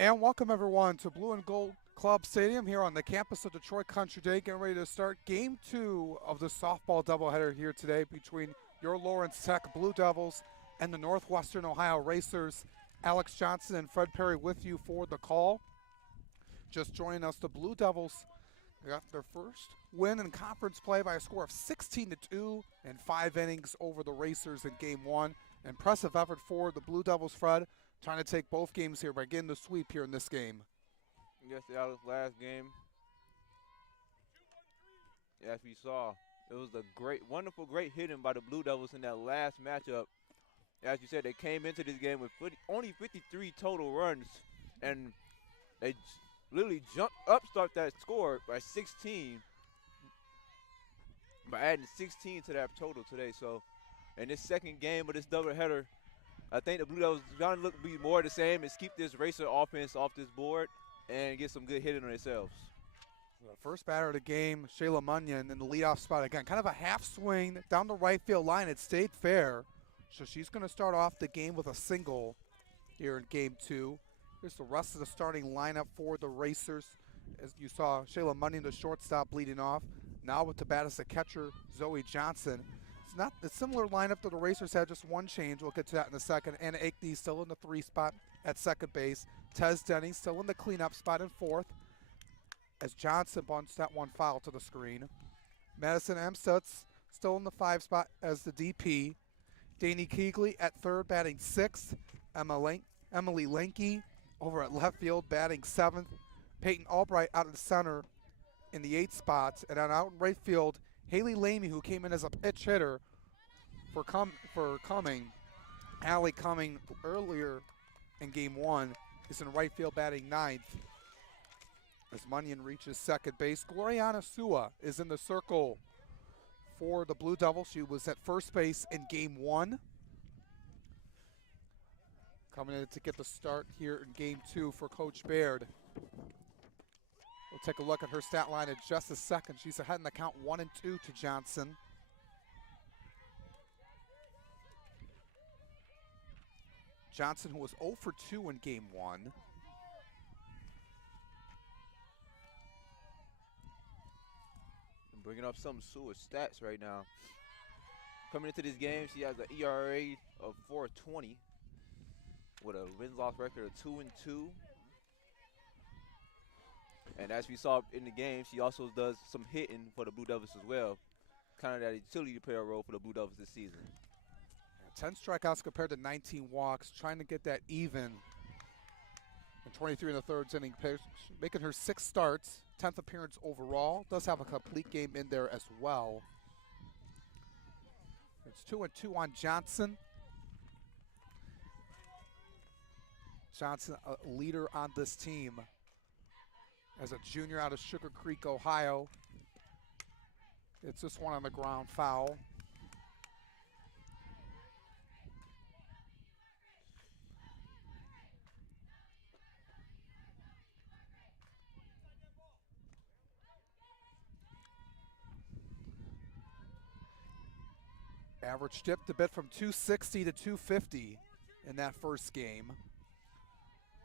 And welcome everyone to Blue and Gold Club Stadium here on the campus of Detroit Country Day. Getting ready to start game 2 of the softball doubleheader here today between your Lawrence Tech Blue Devils and the Northwestern Ohio Racers. Alex Johnson and Fred Perry with you for the call. Just joining us, the Blue Devils got their first win in conference play by a score of 16-2 in 5 innings over the Racers in game 1. Impressive effort for the Blue Devils, Fred, trying to take both games here by getting the sweep here in this game. Yes, the last game, as we saw, it was a wonderful, great hitting by the Blue Devils in that last matchup. As you said, they came into this game with only 53 total runs, and they literally upstart that score by 16 by adding 16 to that total today. So, in this second game of this doubleheader, I think the Blue Devils trying to look to be more of the same is keep this Racer offense off this board and get some good hitting on themselves. The first batter of the game, Shayla Munyon in the leadoff spot again. Kind of a half swing down the right field line. It stayed fair. So she's going to start off the game with a single here in game 2. Here's the rest of the starting lineup for the Racers. As you saw, Shayla Munyon, the shortstop, leading off. Now with the bat as the catcher, Zoe Johnson. It's not the similar lineup that the Racers had, just one change. We'll get to that in a second. Anna Aikney still in the 3 spot at second base. Tez Denny still in the cleanup spot in 4th. As Johnson bunts that one foul to the screen. Madison Emstutz still in the 5 spot as the DP. Danny Keegley at 3rd, batting 6th. Emily Lenke over at left field, batting 7th. Peyton Albright out of the center in the 8th spots. And out in right field, Haley Lamy, who came in as a pitch hitter for Cumming. Allie Cumming earlier in game 1 is in right field, batting 9th. As Munyon reaches second base, Gloriana Sua is in the circle for the Blue Devils. She was at first base in game 1. Coming in to get the start here in game 2 for Coach Baird. We'll take a look at her stat line in just a second. She's ahead in the count 1-2 to Johnson. Johnson, who was 0 for 2 in game 1. I'm bringing up some Sua's stats right now. Coming into this game, she has an ERA of 4.20 with a wins-loss record of 2-2. And as we saw in the game, she also does some hitting for the Blue Devils as well. Kind of that utility player role for the Blue Devils this season. 10 strikeouts compared to 19 walks, trying to get that even. And 23 in the 3rd inning, making her 6 starts, 10th appearance overall. Does have a complete game in there as well. It's 2-2 on Johnson. Johnson, a leader on this team as a junior out of Sugar Creek, Ohio. It's this one on the ground, foul. Average dipped a bit from 260 to 250 in that first game.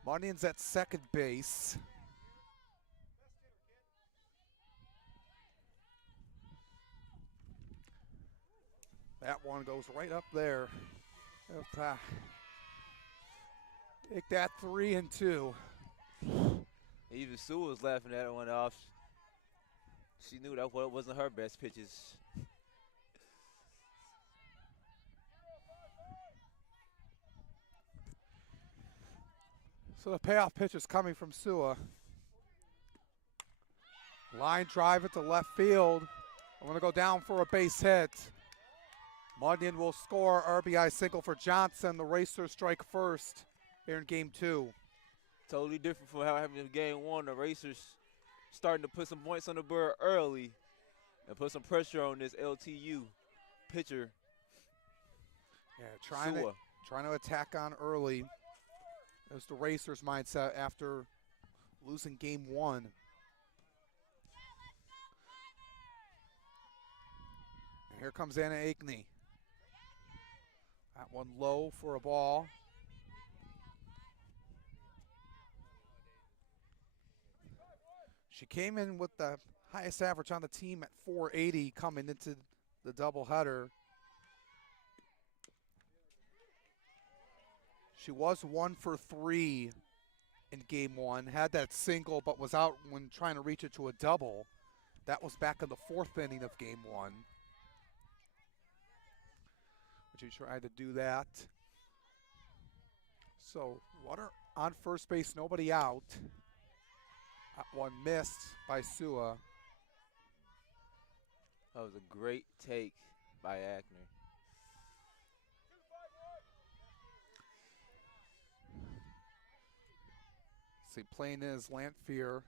Munyon's at second base. That one goes right up there. Take that 3-2. Even Sue was laughing that one off. She knew that wasn't her best pitches. So the payoff pitch is coming from Sua. Line drive it to left field. I'm going to go down for a base hit. Munyon will score RBI single for Johnson. The Racers strike first here in game 2. Totally different from how happened in game 1. The Racers starting to put some points on the board early and put some pressure on this LTU pitcher. Yeah, trying to attack on early. That's the Racers' mindset after losing game 1. And here comes Anna Aikney. That one low for a ball. She came in with the highest average on the team at 480 coming into the doubleheader. She was 1 for 3 in game 1. Had that single, but was out when trying to reach it to a double. That was back in the 4th inning of game 1. But she tried to do that. So runner on first base, nobody out. That one missed by Sua. That was a great take by Ackner. See, playing in is Lanphier,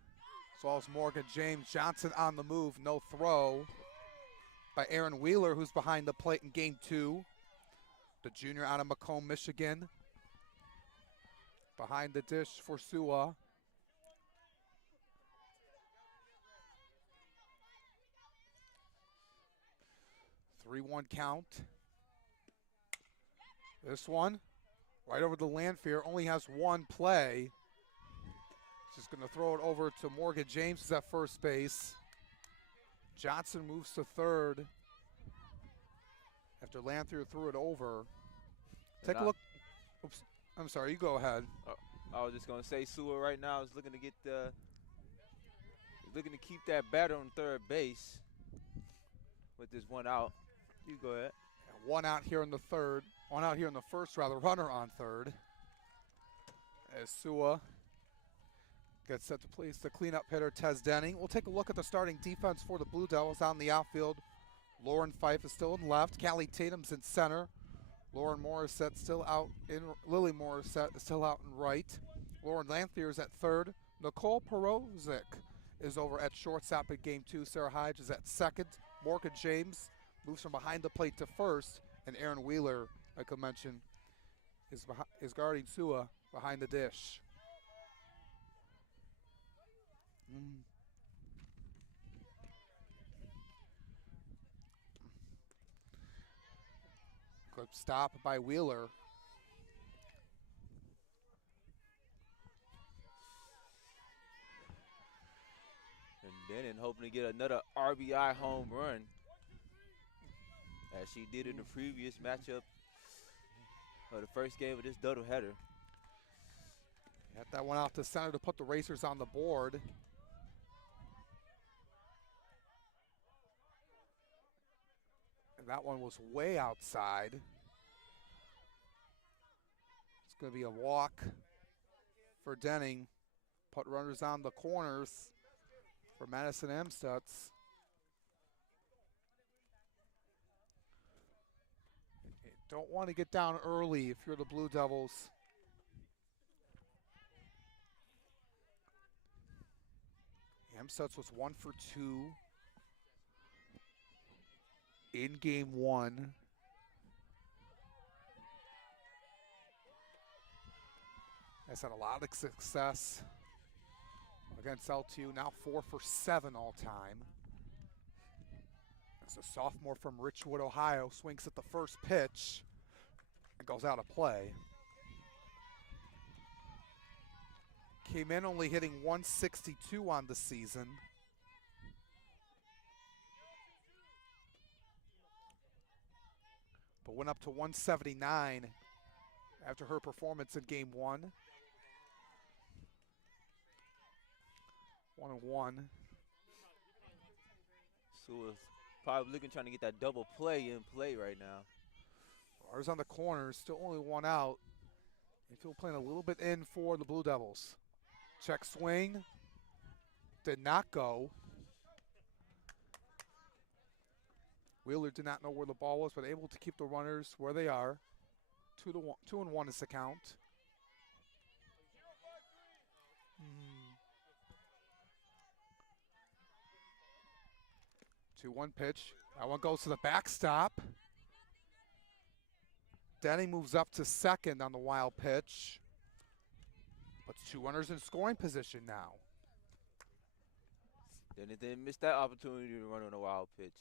as well as Morgan James. Johnson on the move, no throw by Aaron Wheeler, who's behind the plate in game 2. The junior out of Macomb, Michigan. Behind the dish for Sua. Three 3-1 count. This one, right over the Lanphier, only has one play. Just going to throw it over to Morgan James, who's at first base. Johnson moves to third after Lanphier threw it over. Take a look. Oops, I'm sorry, you go ahead. I was just going to say Sua right now is looking to get looking to keep that batter on third base with this one out. You go ahead. One out here in the third. One out here in the first, rather. Runner on third. As Sua gets set to place the cleanup hitter, Tez Denning. We'll take a look at the starting defense for the Blue Devils out in the outfield. Lauren Fife is still in left. Callie Tatum's in center. Lauren Morissette still out in. Lily Morissette is still out in right. Lauren Lanphier is at third. Nicole Perozic is over at shortstop in game 2. Sarah Hyde is at second. Morgan James moves from behind the plate to first. And Aaron Wheeler, like I mentioned, is guarding Sua behind the dish. Good stop by Wheeler. And then hoping to get another RBI home run, as she did in the previous matchup of the first game of this doubleheader. Got that one out to center to put the Racers on the board. And that one was way outside. It's going to be a walk for Denning. Put runners on the corners for Madison Amstutz. Don't want to get down early if you're the Blue Devils. Amstutz was 1 for 2 in game 1. Has had a lot of success against LTU, now 4 for 7 all time. As a sophomore from Richwood, Ohio, swings at the first pitch and goes out of play. Came in only hitting 162 on the season. But went up to 179 after her performance in game 1. 1-1. Sua's probably looking, trying to get that double play in play right now. Ours on the corner, still only one out. Infield playing a little bit in for the Blue Devils. Check swing. Did not go. Wheeler did not know where the ball was, but able to keep the runners where they are. 2-1 is the count. 2-1 pitch. That one goes to the backstop. Denny moves up to second on the wild pitch. Puts 2 runners in scoring position now. Then it didn't miss that opportunity to run on a wild pitch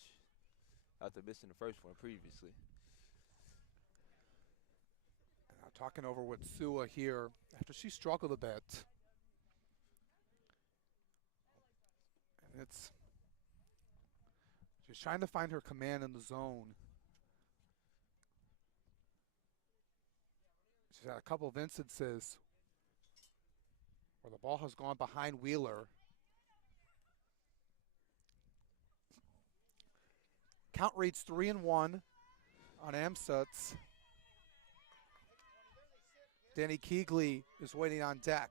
after missing the first one previously. And now talking over with Sua here after she struggled a bit. It's she's trying to find her command in the zone. She's had a couple of instances where the ball has gone behind Wheeler. Count reads 3-1 on Amstutz. Danny Keegley is waiting on deck.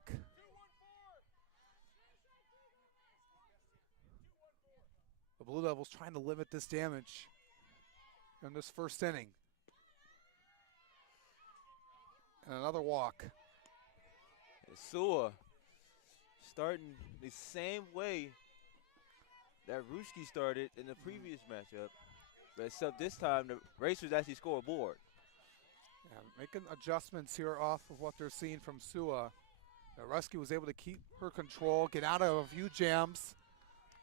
The Blue Devils trying to limit this damage in this first inning. And another walk. Sua starting the same way that Ruski started in the previous matchup, but except this time the Racers actually score a board. Yeah, making adjustments here off of what they're seeing from Sua. Ruski was able to keep her control, get out of a few jams.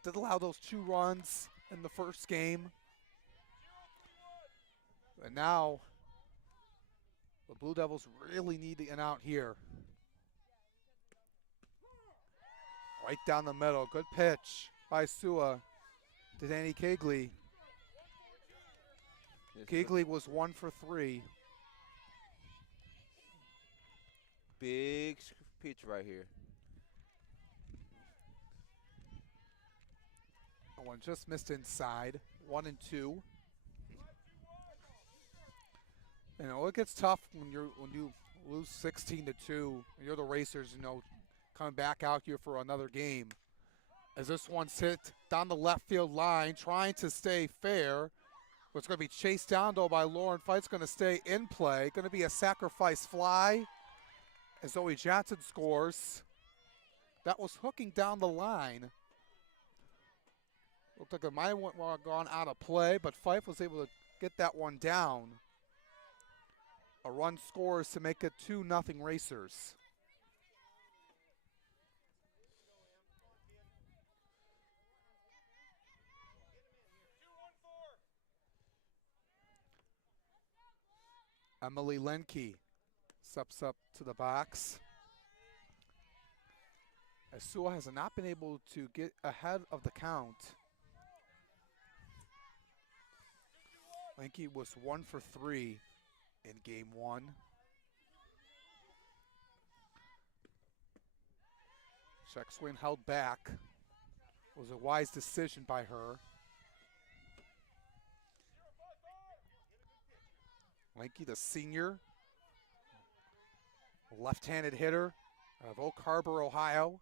Did allow those 2 runs in the first game. And now the Blue Devils really need to get out here. Right down the middle. Good pitch by Sua to Danny Keegley. Keegley was 1 for 3. Big pitch right here. One just missed inside. 1-2. You know, it gets tough when you lose 16-2. You're the Racers, you know, coming back out here for another game. As this one's hit down the left field line, trying to stay fair. But it's going to be chased down, though, by Lauren Fight's going to stay in play. Going to be a sacrifice fly as Zoe Johnson scores. That was hooking down the line. Looked like it might have gone out of play, but Fife was able to get that one down. A run scores to make it 2-0 Racers. Emily Lenke steps up to the box. As Sua has not been able to get ahead of the count. Lenke was 1 for 3 in game 1. Check swing held back. Was a wise decision by her. Lenke, the senior, left-handed hitter of Oak Harbor, Ohio.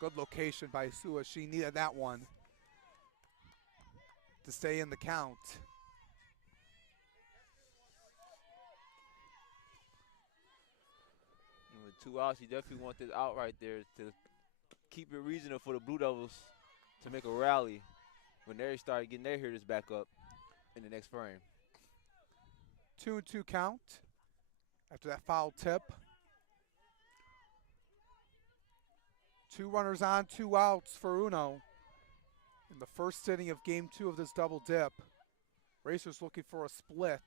Good location by Sua. She needed that one to stay in the count. And with 2 outs, you definitely want this out right there to keep it reasonable for the Blue Devils to make a rally when they start getting their hitters back up in the next frame. 2-2 count after that foul tip. 2 runners on, 2 outs for Uno in the first inning of game 2 of this double dip. Racers looking for a split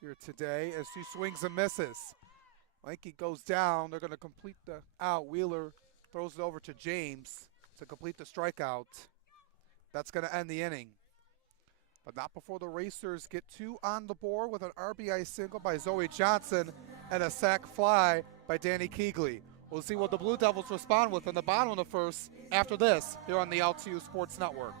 here today as she swings and misses. Lenke goes down. They're going to complete the out. Wheeler throws it over to James to complete the strikeout. That's going to end the inning. But not before the Racers get 2 on the board with an RBI single by Zoe Johnson and a sac fly by Danny Keegley. We'll see what the Blue Devils respond with in the bottom of the first after this here on the LTU Sports Network.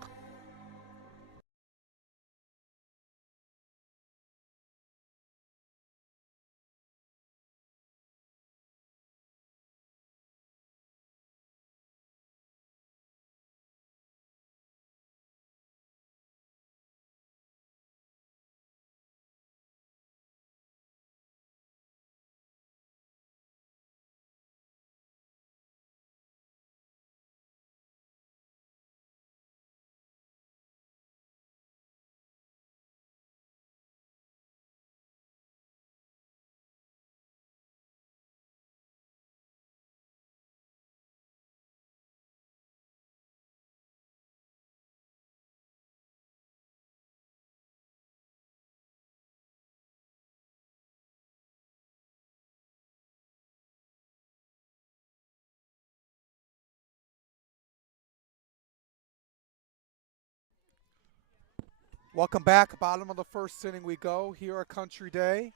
Welcome back. Bottom of the first inning we go here at Country Day.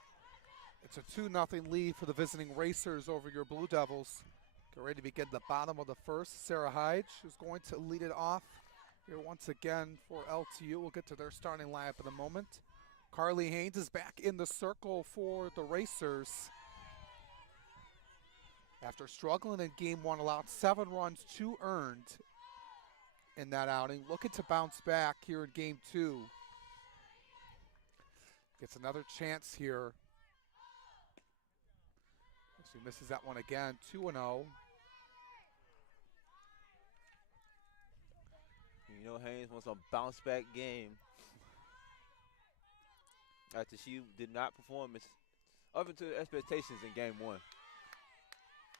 It's a 2-0 lead for the visiting Racers over your Blue Devils. Get ready to begin the bottom of the first. Sarah Hyde is going to lead it off here once again for LTU. We'll get to their starting lineup in a moment. Carly Haynes is back in the circle for the Racers. After struggling in game one, allowed 7 runs, 2 earned in that outing. Looking to bounce back here in game 2. Gets another chance here. She misses that one again, 2-0. You know, Haynes wants a bounce back game after she did not perform up to expectations in game 1.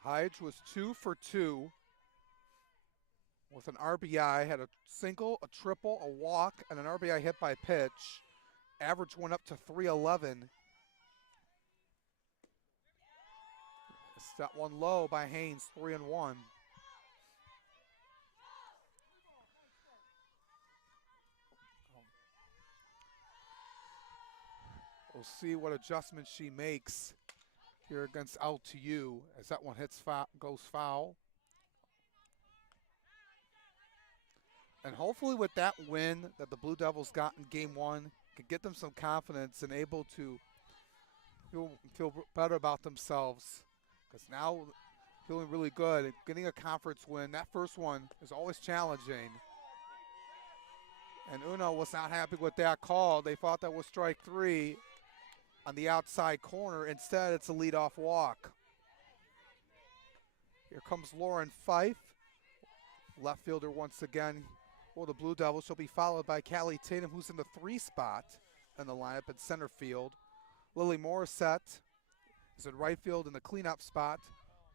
Hyde was 2 for 2 with an RBI, had a single, a triple, a walk, and an RBI hit by pitch. Average went up to 311. It's that one low by Haynes, 3-1. We'll see what adjustments she makes here against LTU as that one goes foul. And hopefully with that win that the Blue Devils got in game 1, could get them some confidence and able to feel better about themselves. Because now feeling really good and getting a conference win. That first one is always challenging. And UNO was not happy with that call. They thought that was strike 3 on the outside corner. Instead, it's a leadoff walk. Here comes Lauren Fife, left fielder once again for the Blue Devils. She'll be followed by Callie Tatum, who's in the 3 spot in the lineup at center field. Lily Morissette is in right field in the cleanup spot.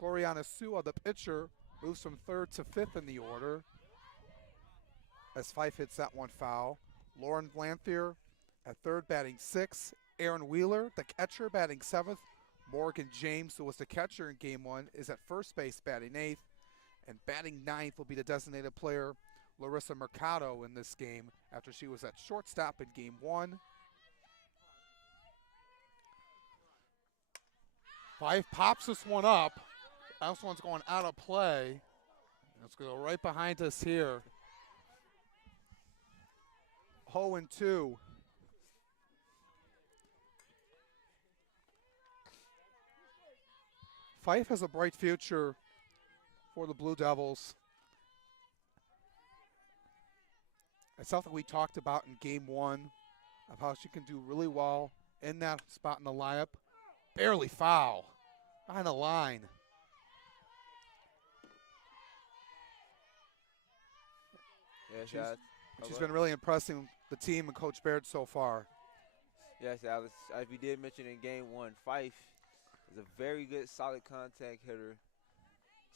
Gloriana Sua, the pitcher, moves from 3rd to 5th in the order as Fife hits that one foul. Lauren Lanthier at 3rd batting 6th. Aaron Wheeler, the catcher, batting 7th. Morgan James, who was the catcher in game 1, is at first base batting 8th. And batting 9th will be the designated player, Larissa Mercado, in this game after she was at shortstop in game 1. Fife pops this one up. This one's going out of play. It's going to go right behind us here. 0-2. Fife has a bright future for the Blue Devils. It's something we talked about in game 1 of how she can do really well in that spot in the lineup. Barely foul. Behind the line. Yes, She's been really impressing the team and Coach Baird so far. Yes, Alex. As we did mention in game 1, Fife is a very good solid contact hitter.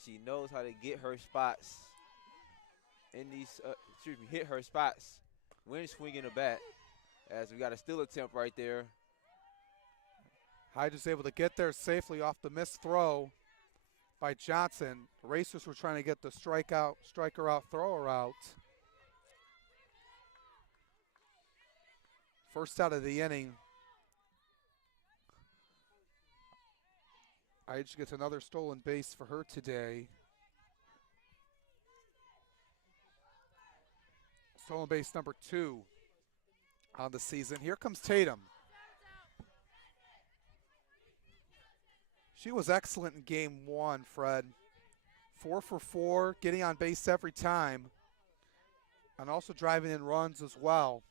She knows how to get her spots in these, hit her spots when swinging the bat. As we got a steal attempt right there. Hyde is able to get there safely off the missed throw by Johnson. The Racers were trying to get the striker out, thrower out. First out of the inning. Hyde gets another stolen base for her today. Stolen base number 2 on the season. Here comes Tatum. She was excellent in game 1, Fred. 4 for 4, getting on base every time, and also driving in runs as well.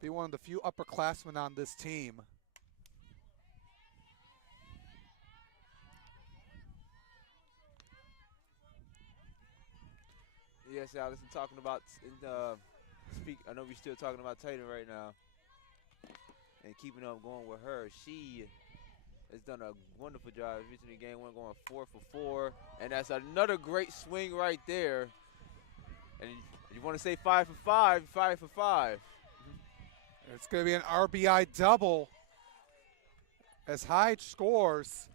Be one of the few upperclassmen on this team. Yes, Alex, I'm talking about, I know we're still talking about Tatum right now and keeping up going with her. She has done a wonderful job. Recently, game 1 going 4 for 4, and that's another great swing right there. And you want to say 5 for 5, 5 for 5. It's going to be an RBI double as Hyde scores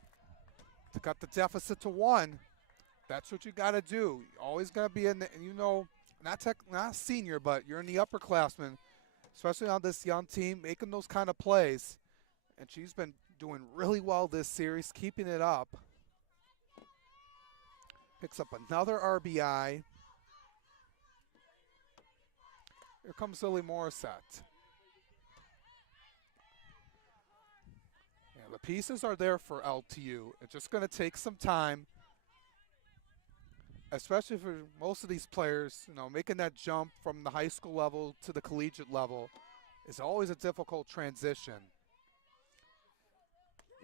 to cut the deficit to 1. That's what you got to do. You always got to be in the, not senior, but you're in the upperclassmen, especially on this young team, making those kind of plays. And she's been doing really well this series, keeping it up. Picks up another RBI. Here comes Lily Morissette. Yeah, the pieces are there for LTU. It's just going to take some time, especially for most of these players. You know, making that jump from the high school level to the collegiate level is always a difficult transition.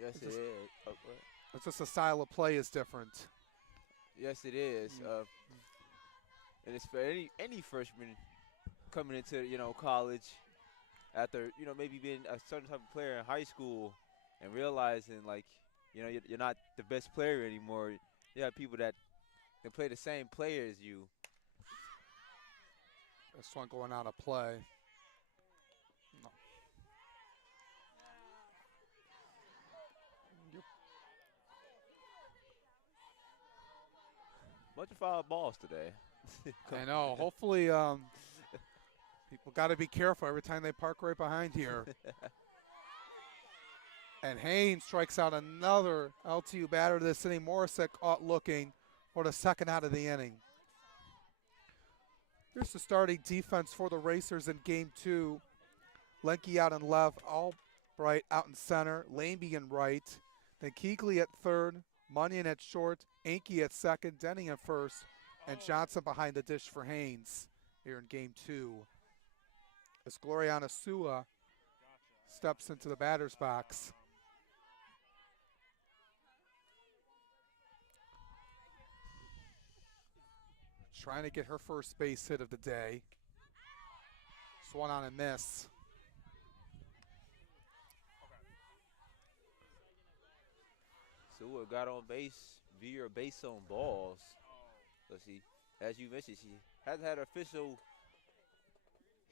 Yes, it is. Oh, go ahead. It's just the style of play is different. Yes, it is. And it's for any freshman coming into college after maybe being a certain type of player in high school and realizing like you're not the best player anymore. You have people that can play the same player as you. This one going out of play. No. Bunch of foul balls today. I know. Hopefully, people got to be careful every time they park right behind here. And Haynes strikes out another LTU batter this inning. Morissette caught looking for the second out of the inning. Here's the starting defense for the Racers in Game 2. Lenke out in left, Albright out in center, Lamby in right, then Keegley at third, Munyon at short, Anke at second, Denning at first, and Johnson behind the dish for Haynes here in Game 2. As Gloriana Sua steps into the batter's box. Trying to get her first base hit of the day. Swung on and miss. Sewell got on base via base on balls. So as you mentioned, she hasn't had an official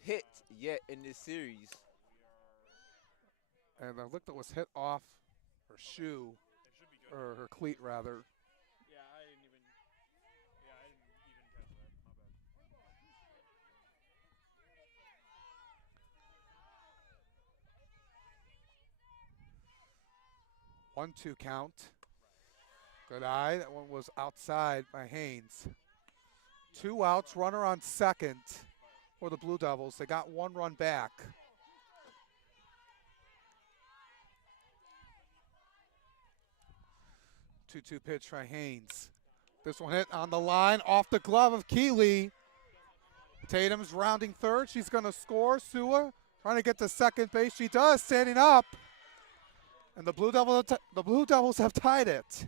hit yet in this series. And the lick that was hit off her shoe, or her cleat rather. Yeah, I didn't even catch that. My bad. 1-2 count. Good eye. That one was outside by Haynes. 2 outs, runner on second for the Blue Devils. They got 1 run back. Two pitch by Haynes. This one hit on the line off the glove of Keeley. Tatum's rounding third. She's going to score. Sua trying to get to second base. She does, standing up. And the Blue Devils have tied it.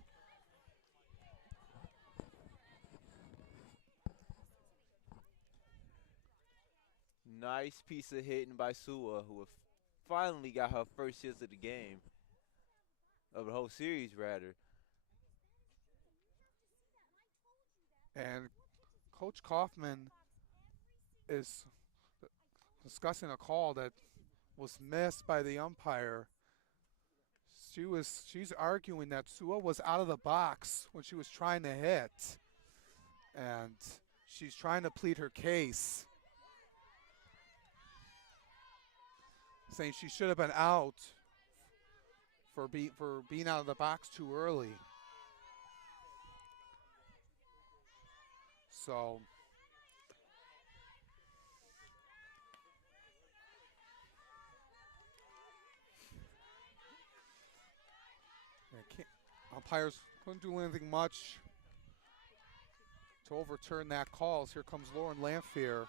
Nice piece of hitting by Sua, who finally got her first hits of the game, of the whole series, rather. And Coach Kaufman is discussing a call that was missed by the umpire. She's arguing that Sua was out of the box when she was trying to hit. And she's trying to plead her case, saying she should have been out for being out of the box too early. So umpires couldn't do anything much to overturn that call. Here comes Lauren Lamphere.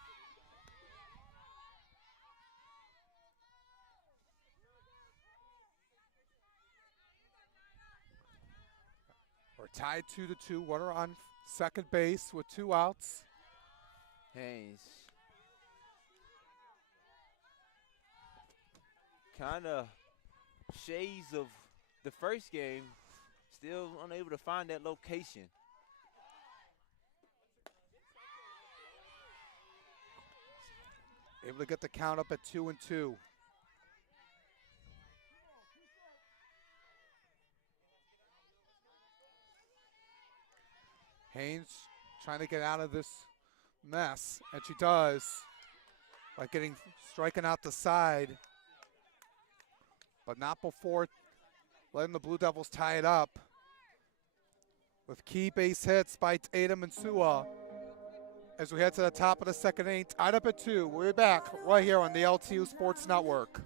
We're tied 2-2. Runner on second base with 2 outs. Haynes. Kind of shades of the first game, still unable to find that location. Able to get the count up at 2-2. Haynes trying to get out of this mess, and she does by striking out the side, but not before letting the Blue Devils tie it up with key base hits by Tatum and Sua as we head to the top of the second inning. Tied up at 2. We'll be back right here on the LTU Sports Network.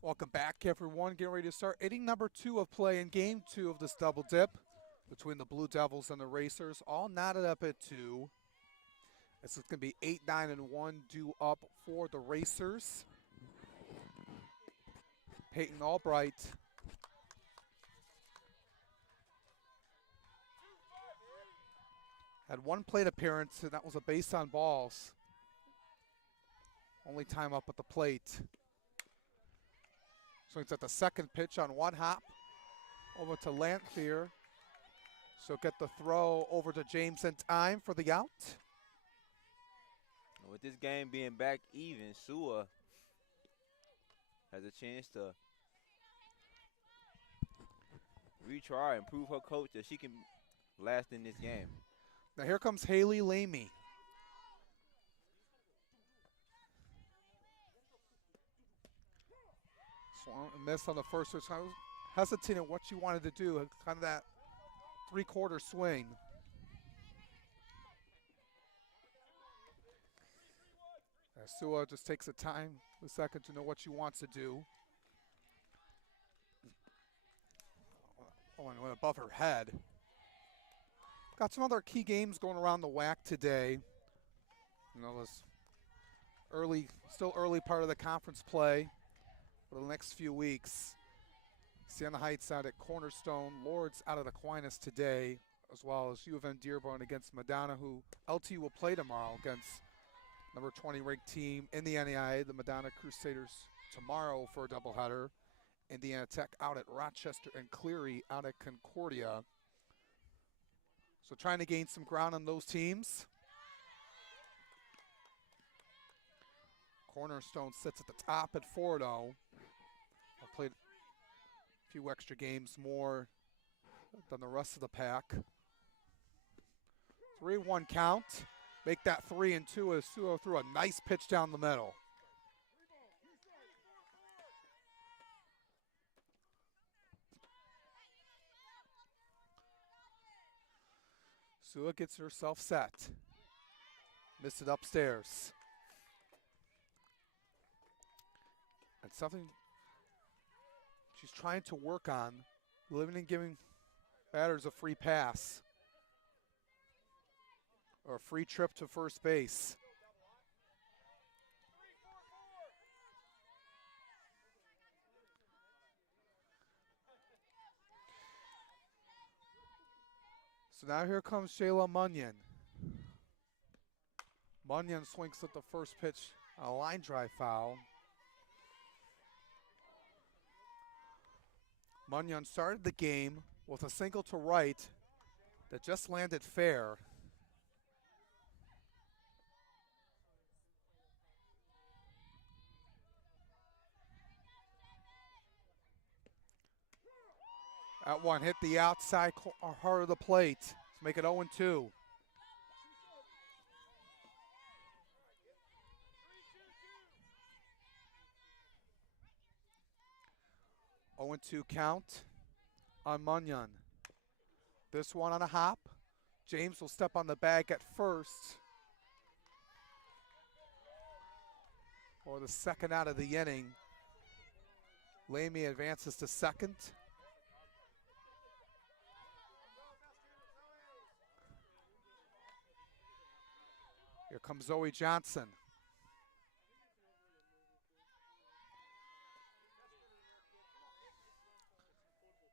Welcome back, everyone. Getting ready to start inning number 2 of play in game 2 of this double dip between the Blue Devils and the Racers, all knotted up at 2. This is going to be 8, 9, and 1 due up for the Racers. Peyton Albright had 1 plate appearance, and that was a base on balls. Only time up at the plate. Swings at the second pitch on 1 hop over to Lanthier. So get the throw over to James in time for the out. With this game being back even, Sua has a chance to retry and prove her coach that she can last in this game. Now here comes Haley Lamy. Swung and missed on the first pitch. I was hesitating what she wanted to do, kind of that 3/4 swing. Sua just takes the time, the second, to know what she wants to do. Oh, and went above her head. Got some other key games going around the WAC today. You know, this still early part of the conference play for the next few weeks. Siena Heights out at Cornerstone, Lords out at Aquinas today, as well as U of M Dearborn against Madonna, who LT will play tomorrow against number 20 ranked team in the NAIA, the Madonna Crusaders, tomorrow for a doubleheader. Indiana Tech out at Rochester and Cleary out at Concordia. So trying to gain some ground on those teams. Cornerstone sits at the top at 4-0. I've played a few extra games more than the rest of the pack. 3-1 count. Make that 3-2 as Suo threw a nice pitch down the middle. Sua gets herself set. Missed it upstairs. And something she's trying to work on, limiting giving batters a free pass or a free trip to first base. So now here comes Shayla Munyon. Munyon swings at the first pitch, a line drive foul. Munyon started the game with a single to right that just landed fair. That one hit the outside heart of the plate to make it 0-2. 0-2 count on Munyon. This one on a hop. James will step on the bag at first. For the second out of the inning. Lamy advances to second. Here comes Zoe Johnson.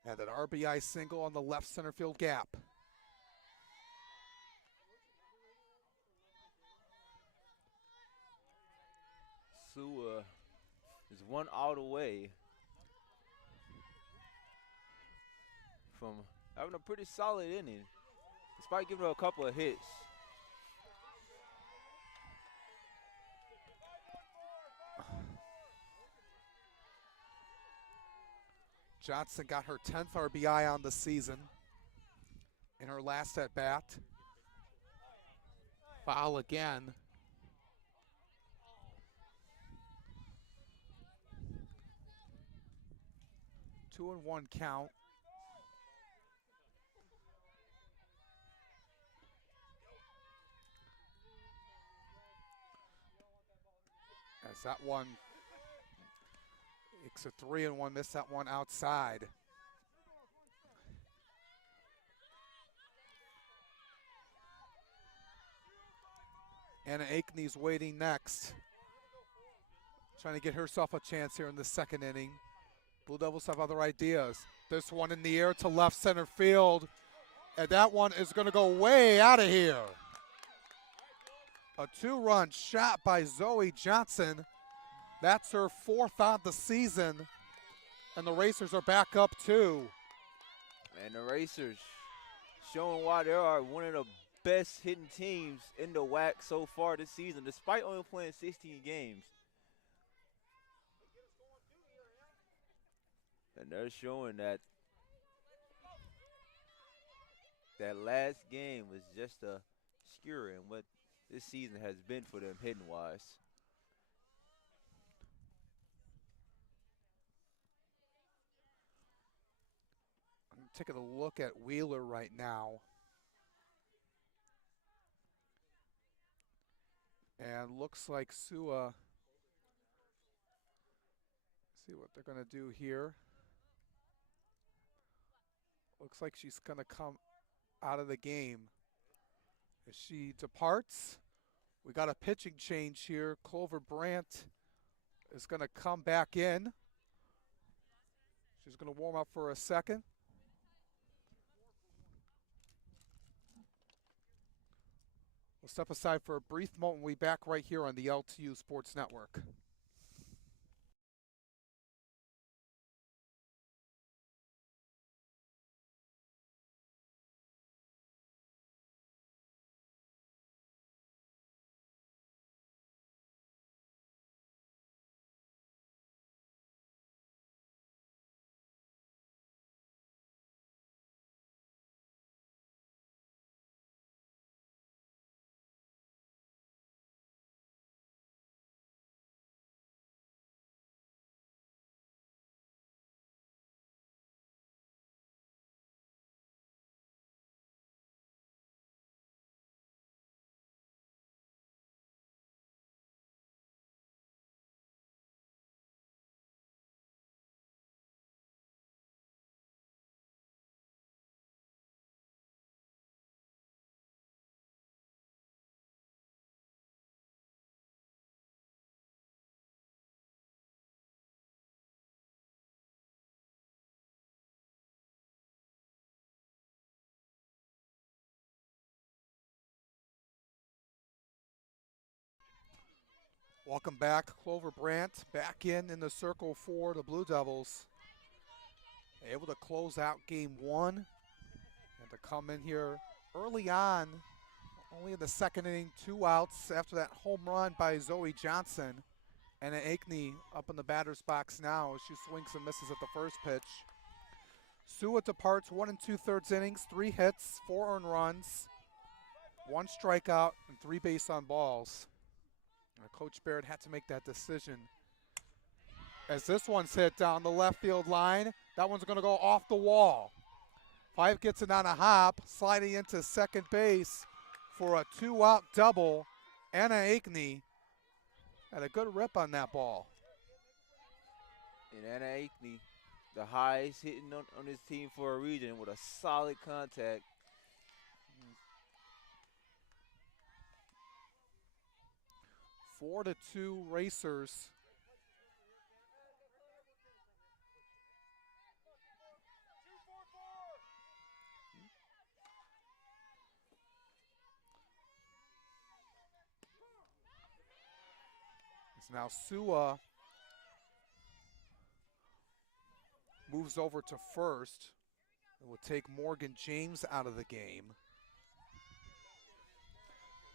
And an RBI single on the left center field gap. Sua is 1 out away from having a pretty solid inning, despite giving her a couple of hits. Johnson got her 10th RBI on the season in her last at bat. Foul again. Two and one count. As that one, it's a 3-1, missed that one outside. Anna Akeney's waiting next. Trying to get herself a chance here in the second inning. Blue Devils have other ideas. This one in the air to left center field. And that one is going to go way out of here. A 2-run shot by Zoe Johnson. That's her 4th on the season. And the Racers are back up 2. And the Racers showing why they are one of the best hitting teams in the WAC so far this season, despite only playing 16 games. And they're showing that that last game was just a skewer in what this season has been for them hitting-wise. I'm taking a look at Wheeler right now. And looks like Sua, see what they're going to do here. Looks like she's going to come out of the game. As she departs, we got a pitching change here. Clover Brandt is going to come back in. She's going to warm up for a second. We'll step aside for a brief moment. We'll be back right here on the LTU Sports Network. Welcome back. Clover Brandt back in the circle for the Blue Devils. Able to close out game one and to come in here early on, only in the second inning, 2 outs after that home run by Zoe Johnson. And Akeney up in the batter's box now as she swings and misses at the first pitch. Sua departs 1 2/3 innings, 3 hits, 4 earned runs, 1 strikeout, and 3 base on balls. Coach Baird had to make that decision as this one's hit down the left field line. That one's going to go off the wall. Fife gets it on a hop, sliding into second base for a 2-out double. Anna Akeney had a good rip on that ball. And Anna Akeney, the highest hitting on his team for a region with a solid contact. 4-2 Racers. It's now Sua moves over to first. It will take Morgan James out of the game.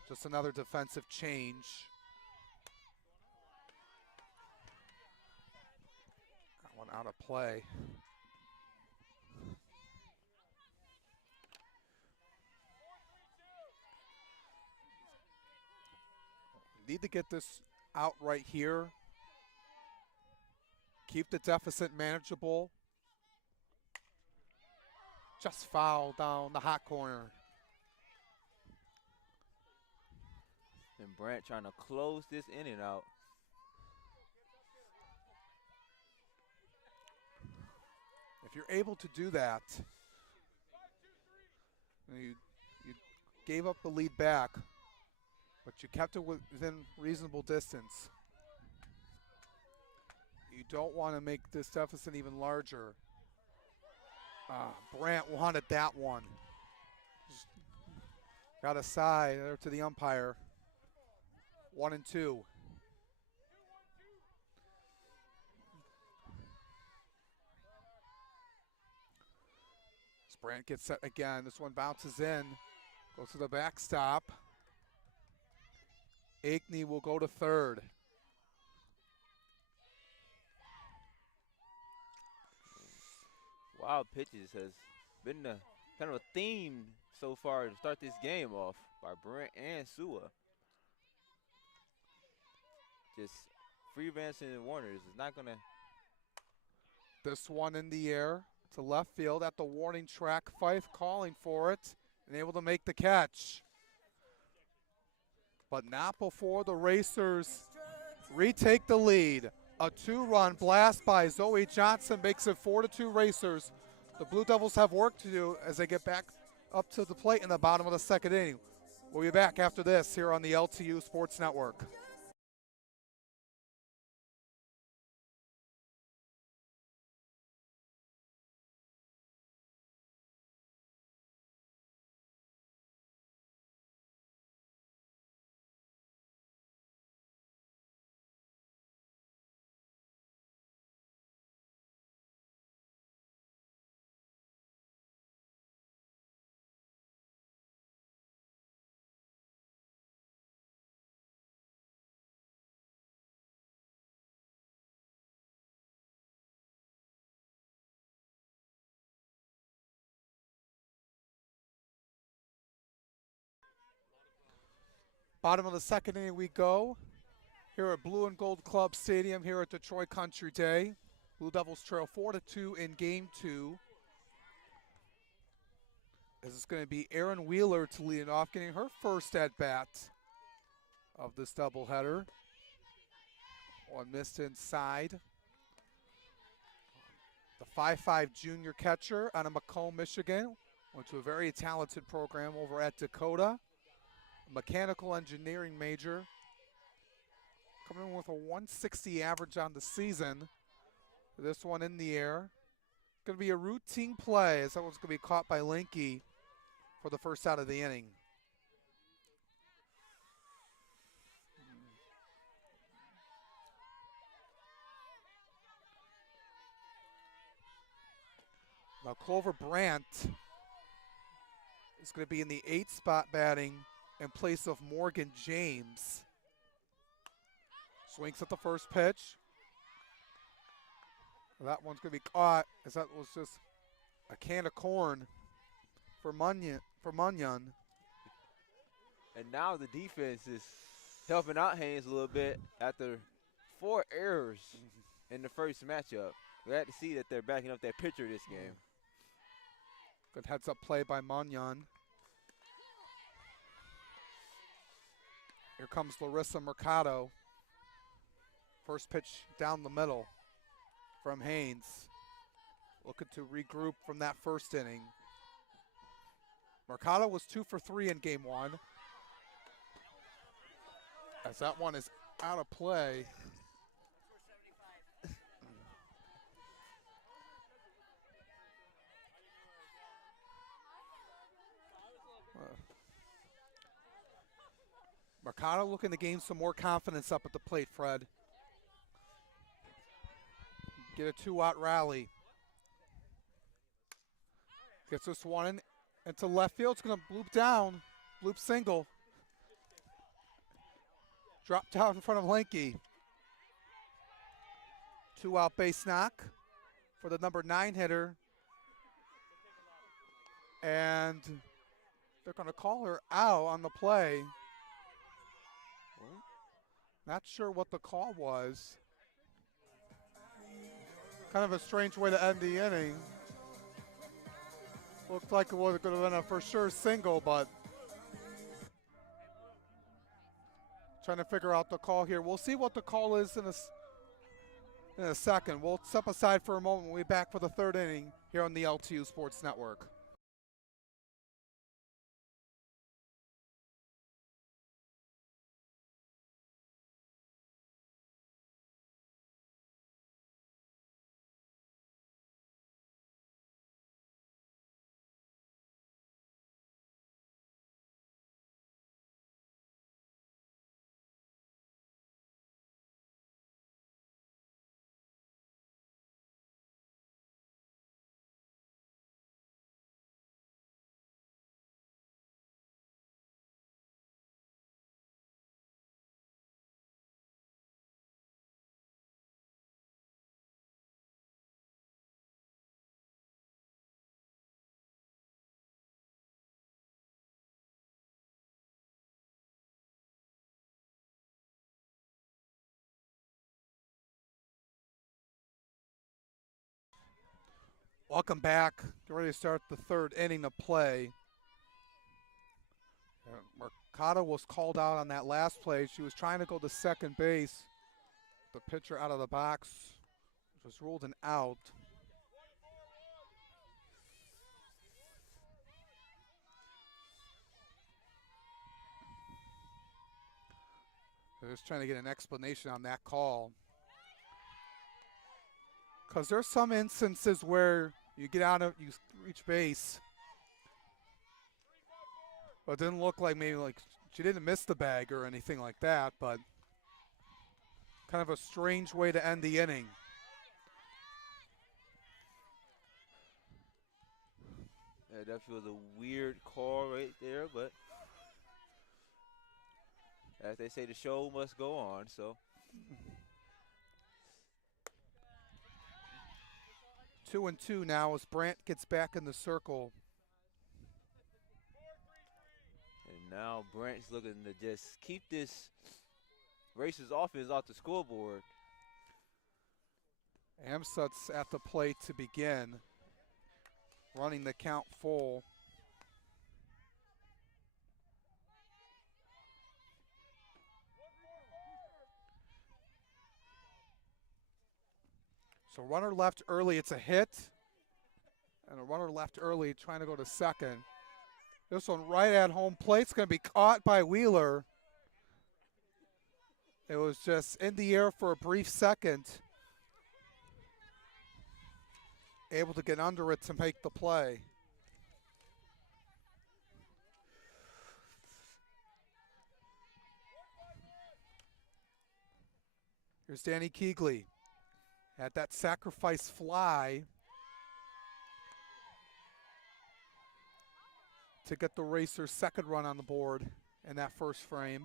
Just another defensive change. That one out of play. Need to get this out right here. Keep the deficit manageable. Just foul down the hot corner. And Brant trying to close this inning out. If you're able to do that, you gave up the lead back, but you kept it within reasonable distance. You don't want to make this deficit even larger. Brant wanted that one. Just got a side there to the umpire. 1-2. Brant gets set again. This one bounces in, goes to the backstop. Akeney will go to third. Wild pitches has been the kind of a theme so far to start this game off by Brant and Sua. Just free Vanson and Warners is not going to. This one in the air to left field at the warning track. Fife calling for it and able to make the catch. But not before the Racers retake the lead. A 2-run blast by Zoe Johnson makes it 4-2 Racers. The Blue Devils have work to do as they get back up to the plate in the bottom of the second inning. We'll be back after this here on the LTU Sports Network. Bottom of the second inning we go here at Blue and Gold Club Stadium here at Detroit Country Day. Blue Devils trail 4-2 in game 2. This is going to be Erin Wheeler to lead it off, getting her first at-bat of this doubleheader. One missed inside. The 5'5" junior catcher out of Macomb, Michigan. Went to a very talented program over at Dakota. Mechanical engineering major. Coming in with a 160 average on the season. This one in the air. Going to be a routine play as that one's going to be caught by Linky for the first out of the inning. Now Clover Brant is going to be in the 8th spot batting in place of Morgan James. Swings at the first pitch. That one's going to be caught as that was just a can of corn for Munyon. And now the defense is helping out Haynes a little bit after 4 errors. in the first matchup. Glad to see that they're backing up their pitcher this game. Good heads-up play by Munyon. Here comes Larissa Mercado. First pitch down the middle from Haynes. Looking to regroup from that first inning. Mercado was 2 for 3 in game 1. As that one is out of play. Mercado looking to gain some more confidence up at the plate, Fred. Get a 2-out rally. Gets this one in into left field. It's going to bloop down. Bloop single. Drop down in front of Linky. 2-out base knock for the number 9 hitter. And they're going to call her out on the play. Not sure what the call was. Kind of a strange way to end the inning. Looked like it was going to have been a for sure single, but trying to figure out the call here. We'll see what the call is in a second. We'll step aside for a moment. We'll be back for the third inning here on the LTU Sports Network. Welcome back. Get ready to start the third inning of play. Mercado was called out on that last play. She was trying to go to second base. The pitcher out of the box was ruled an out. They're just trying to get an explanation on that call. Because there's some instances where you get out of, you reach base, but it didn't look like maybe like she didn't miss the bag or anything like that, but kind of a strange way to end the inning. Yeah, that feels a weird call right there, but as they say, the show must go on, so. 2-2 now as Brandt gets back in the circle. And now Brandt's looking to just keep this Racer's offense off the scoreboard. Amsut's at the plate to begin, running the count full. So runner left early, it's a hit. And a runner left early trying to go to second. This one right at home plate's going to be caught by Wheeler. It was just in the air for a brief second. Able to get under it to make the play. Here's Danny Keegley. Had that sacrifice fly to get the Racers' second run on the board in that first frame.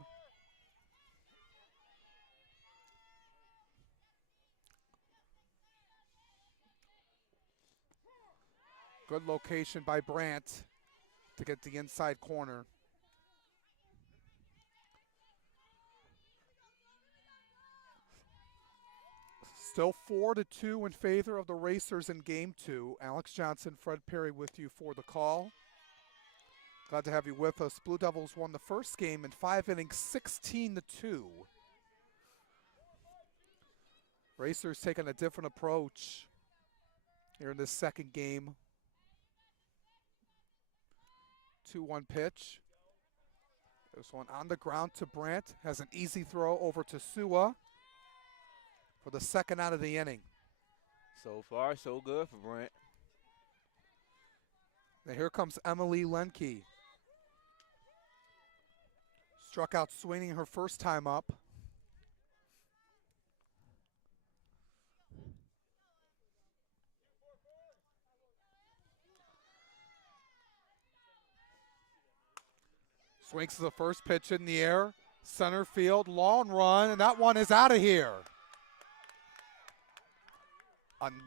Good location by Brandt to get the inside corner. Still 4-2 in favor of the Racers in game 2. Alex Johnson, Fred Perry with you for the call. Glad to have you with us. Blue Devils won the first game in 5 innings, 16-2. Racers taking a different approach here in this second game. 2-1 pitch. This one on the ground to Brandt. Has an easy throw over to Sua for the second out of the inning. So far, so good for Brent. Now here comes Emily Lenke. Struck out swinging her first time up. Swings to the first pitch in the air. Center field, long run, and that one is out of here.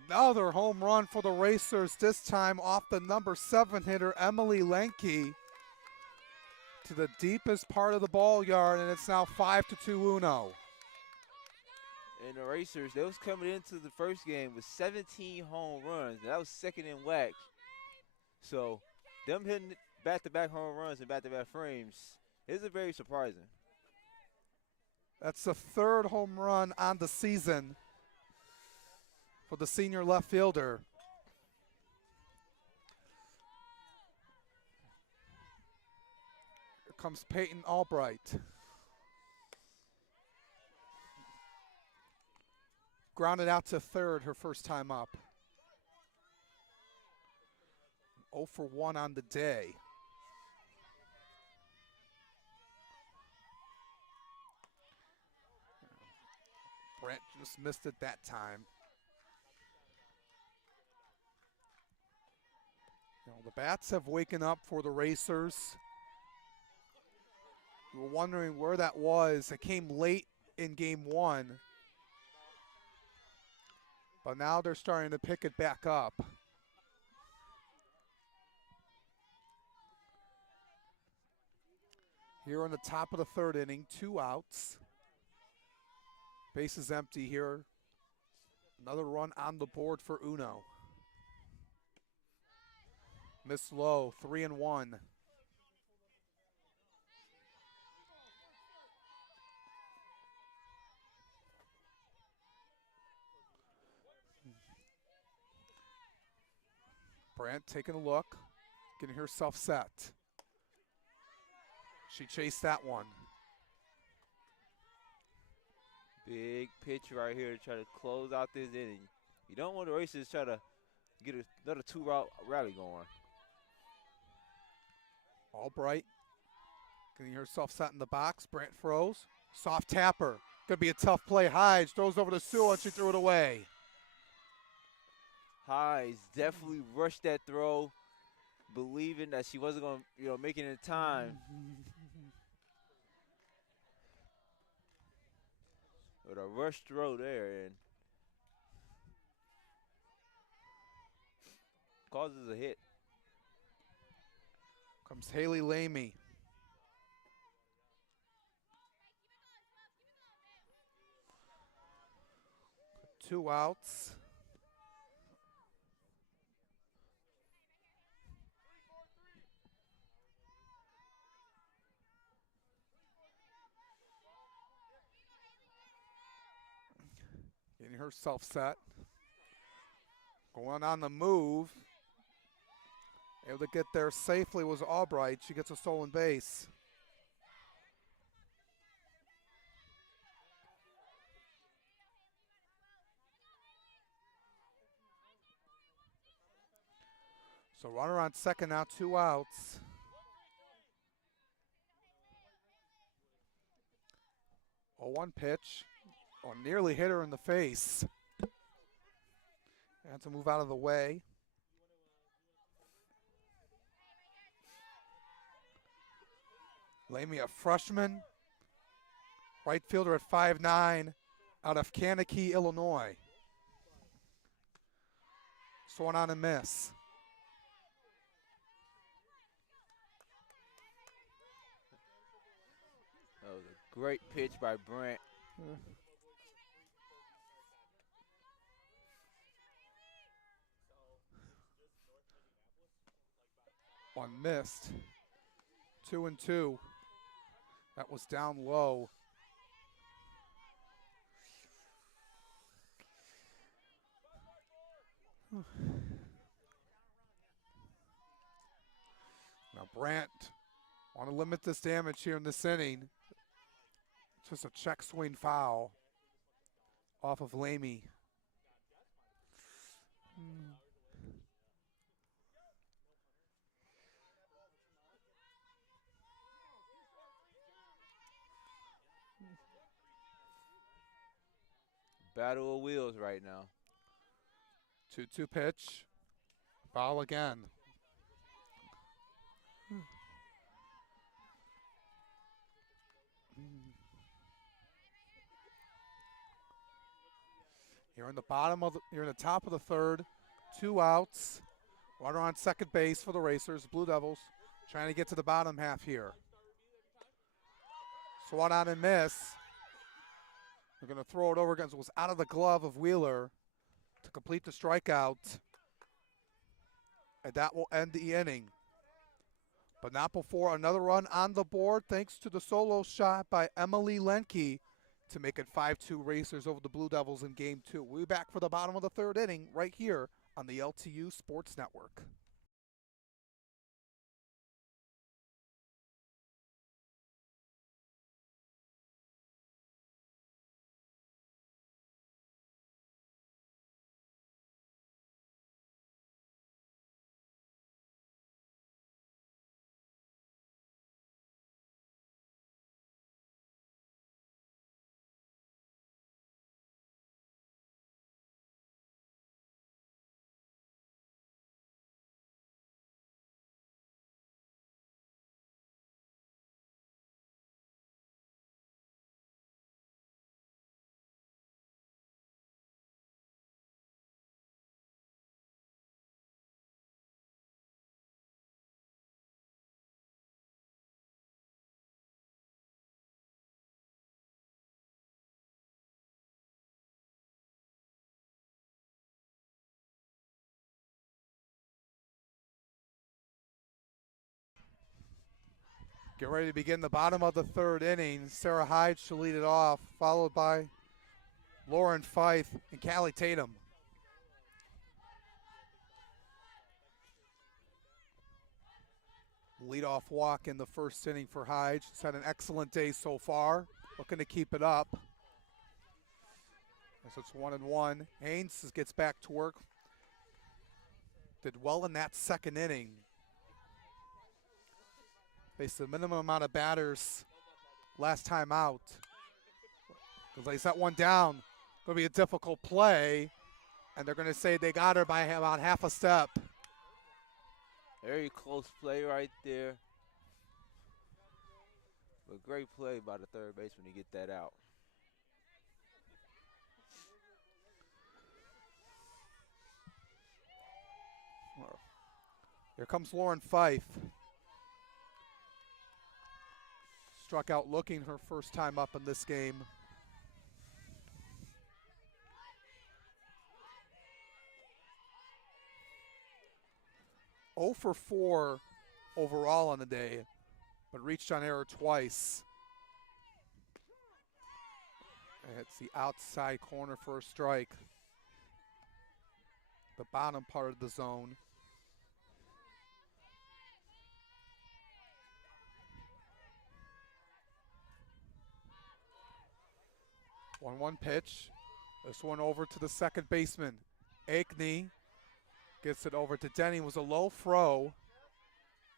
Another home run for the Racers, this time off the number 7 hitter, Emily Lenke, to the deepest part of the ball yard, and it's now 5-2 UNO. And the Racers, they was coming into the first game with 17 home runs. And that was second in WAC. So them hitting back-to-back home runs and back-to-back frames is very surprising. That's the 3rd home run on the season for the senior left fielder. Here comes Peyton Albright. Grounded out to 3rd her first time up. 0 for 1 on the day. Brent just missed it that time. You know, the bats have waken up for the Racers. We were wondering where that was. It came late in game 1. But now they're starting to pick it back up. Here in the top of the 3rd inning, 2 outs. Base is empty here. Another run on the board for UNO. Miss low, 3-1. Brandt taking a look, getting herself set. She chased that one. Big pitch right here to try to close out this inning. You don't want the Racers try to get another 2-route rally going. Albright getting herself set in the box. Brandt throws. Soft tapper. Could be a tough play. Hyde throws over to Sue and she threw it away. Hyde definitely rushed that throw, believing that she wasn't going to make it in time. With a rush throw there, and causes a hit. Comes Haley Lamy. Two outs. Getting herself set. Going on the move. Able to get there safely was Albright. She gets a stolen base. So runner on second now, 2 outs. A 1 pitch. Oh, nearly hit her in the face. Had to move out of the way. Lamy, a freshman. Right fielder at 5'9", out of Kankakee, Illinois. Swung on and miss. That was a great pitch by Brandt. One missed. 2-2. That was down low. Now Brandt want to limit this damage here in this inning. Just a check swing foul off of Lamy. Battle of wheels right now. 2-2 pitch. Foul again. You're in the top of the third. 2 outs. Runner on second base for the Racers. Blue Devils trying to get to the bottom half here. Swat on and miss. They're going to throw it over against it was out of the glove of Wheeler to complete the strikeout. And that will end the inning. But not before another run on the board thanks to the solo shot by Emily Lenke to make it 5-2 Racers over the Blue Devils in Game 2. We'll be back for the bottom of the third inning right here on the LTU Sports Network. Get ready to begin the bottom of the third inning. Sarah Hyde shall lead it off, followed by Lauren Fife and Callie Tatum. Leadoff walk in the first inning for Hyde. She's had an excellent day so far. Looking to keep it up. As it's 1-1. Haynes gets back to work. Did well in that second inning. Faced the minimum amount of batters last time out. Because they set one down. Going to be a difficult play. And they're going to say they got her by about half a step. Very close play right there. But great play by the third baseman to get that out. Here comes Lauren Fife. Struck out looking her first time up in this game. Oh for 4 overall on the day, but reached on error twice. It's the outside corner for a strike. The bottom part of the zone. One pitch. This one over to the second baseman. Akeney gets it over to Denny. It was a low throw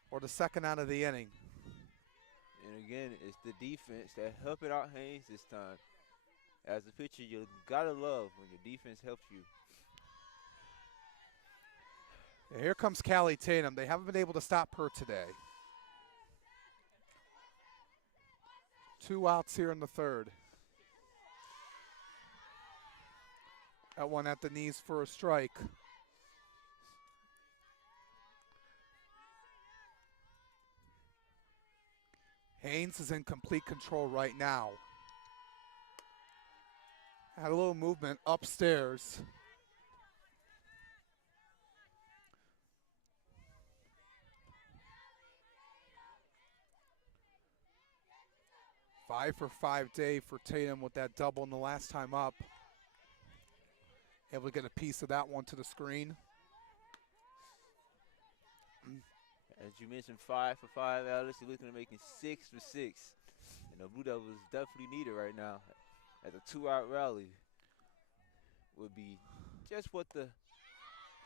for the second out of the inning. And again, it's the defense that helped it out Haynes this time. As a pitcher, you gotta love when your defense helps you. Here comes Callie Tatum. They haven't been able to stop her today. 2 outs here in the third. That one at the knees for a strike. Haynes is in complete control right now. Had a little movement upstairs. 5-for-5 day for Tatum with that double in the last time up. Able to get a piece of that one to the screen. As you mentioned, 5 for 5, Alice. You're looking at making 6 for 6. And the Blue Devils definitely need it right now. As a 2-out rally would be just what the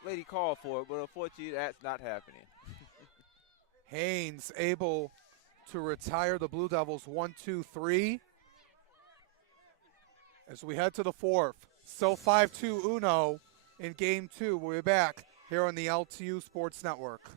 lady called for, but unfortunately that's not happening. Haynes able to retire the Blue Devils 1-2-3. As we head to the fourth. Still 5-2 UNO in game 2. We'll be back here on the LTU Sports Network.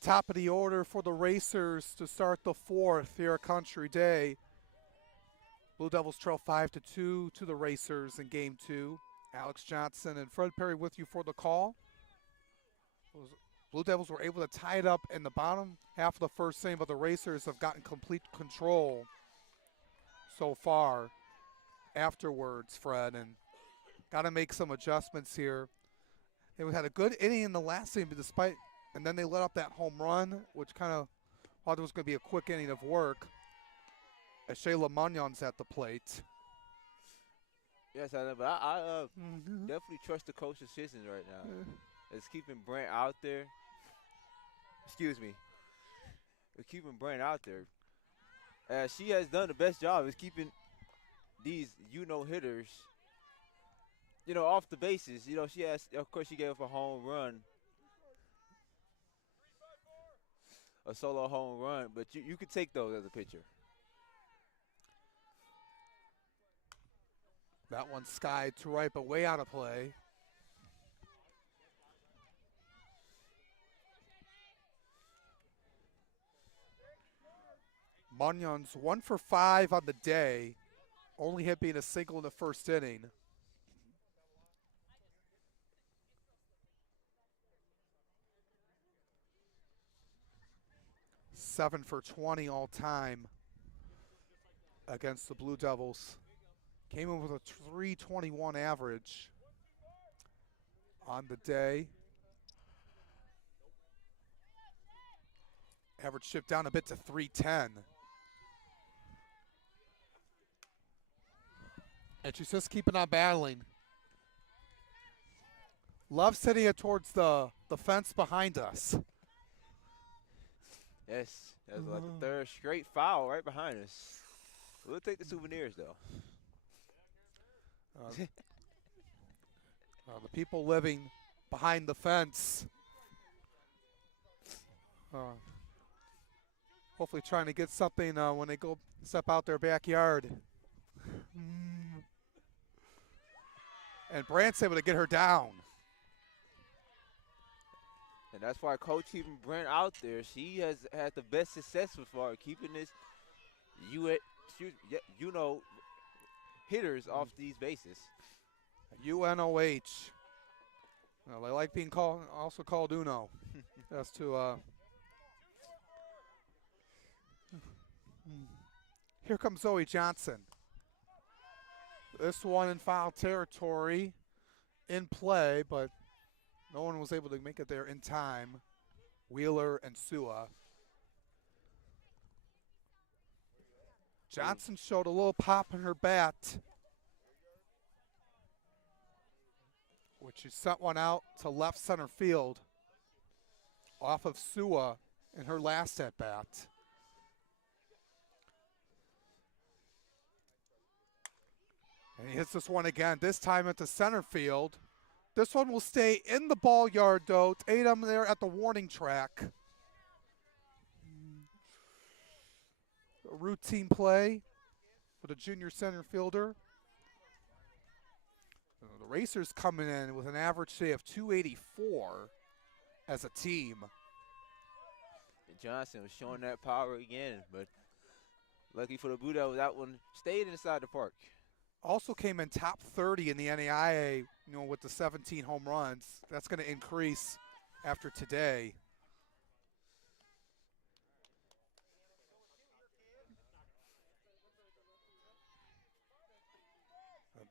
Top of the order for the Racers to start the fourth here at Country Day. Blue Devils trail 5-2 to the Racers in game 2. Alex Johnson and Fred Perry with you for the call. Blue Devils were able to tie it up in the bottom half of the first inning, but the Racers have gotten complete control so far afterwards, Fred, and got to make some adjustments here. They had a good inning in the last inning, but and then they let up that home run, which kind of thought it was going to be a quick inning of work. As Shayla Munyon's at the plate. Yes, I know, but I definitely trust the coach's decisions right now. It's keeping Brent out there. Excuse me. It's keeping Brent out there. She has done the best job is keeping these hitters, off the bases. She has, of course, she gave up a home run, a solo home run, but you could take those as a pitcher. That one skied to right, but way out of play. Munyon's 1 for 5 on the day. Only hit being a single in the first inning. Seven for 20 all time against the Blue Devils. Came in with a 321 average on the day. Average shift down a bit to 310. And she's just keeping on battling. Loves hitting it towards the fence behind us. Yes, that's like the third straight foul right behind us. We'll take the souvenirs, though. The people living behind the fence. Hopefully trying to get something when they go step out their backyard. And Brant's able to get her down. And that's why Coach keeping Brent out there. She has had the best success so far, keeping this hitters off these bases. UNOH. Well, they like being also called UNO. That's to here comes Zoe Johnson. This one in foul territory, in play, but no one was able to make it there in time. Wheeler and Sua. Johnson showed a little pop in her bat, which she sent one out to left center field. off of Sua in her last at bat. And he hits this one again, this time into center field. This one will stay in the ball yard, though. Tatum there at the warning track. A routine play for the junior center fielder. The Racers coming in with an average today of 284 as a team. Johnson was showing that power again, but lucky for the Blue Devils, that one stayed inside the park. Also came in top 30 in the NAIA, with the 17 home runs. That's going to increase after today.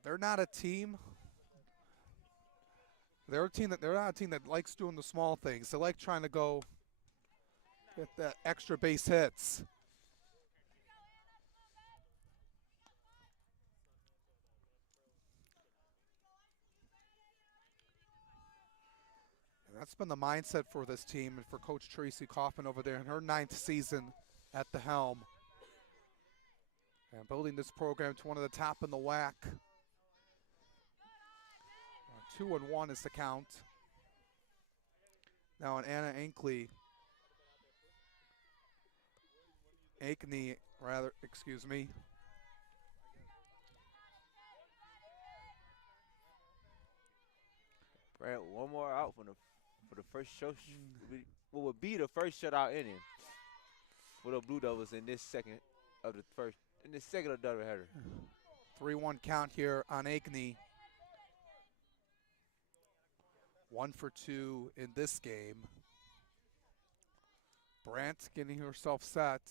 They're not a team. They're not a team that likes doing the small things. They like trying to go get that extra base hits. And that's been the mindset for this team and for Coach Tracy Kaufman over there in her 9th season at the helm. And building this program to one of the top in the WAC. 2-1 is the count. Now an Anna Ankney, excuse me. Brad, one more out for the first show. What would be the first shutout inning for the Blue Devils in this second of the doubleheader. 3-1 count here on Ankney. 1 for 2 in this game. Brandt getting herself set.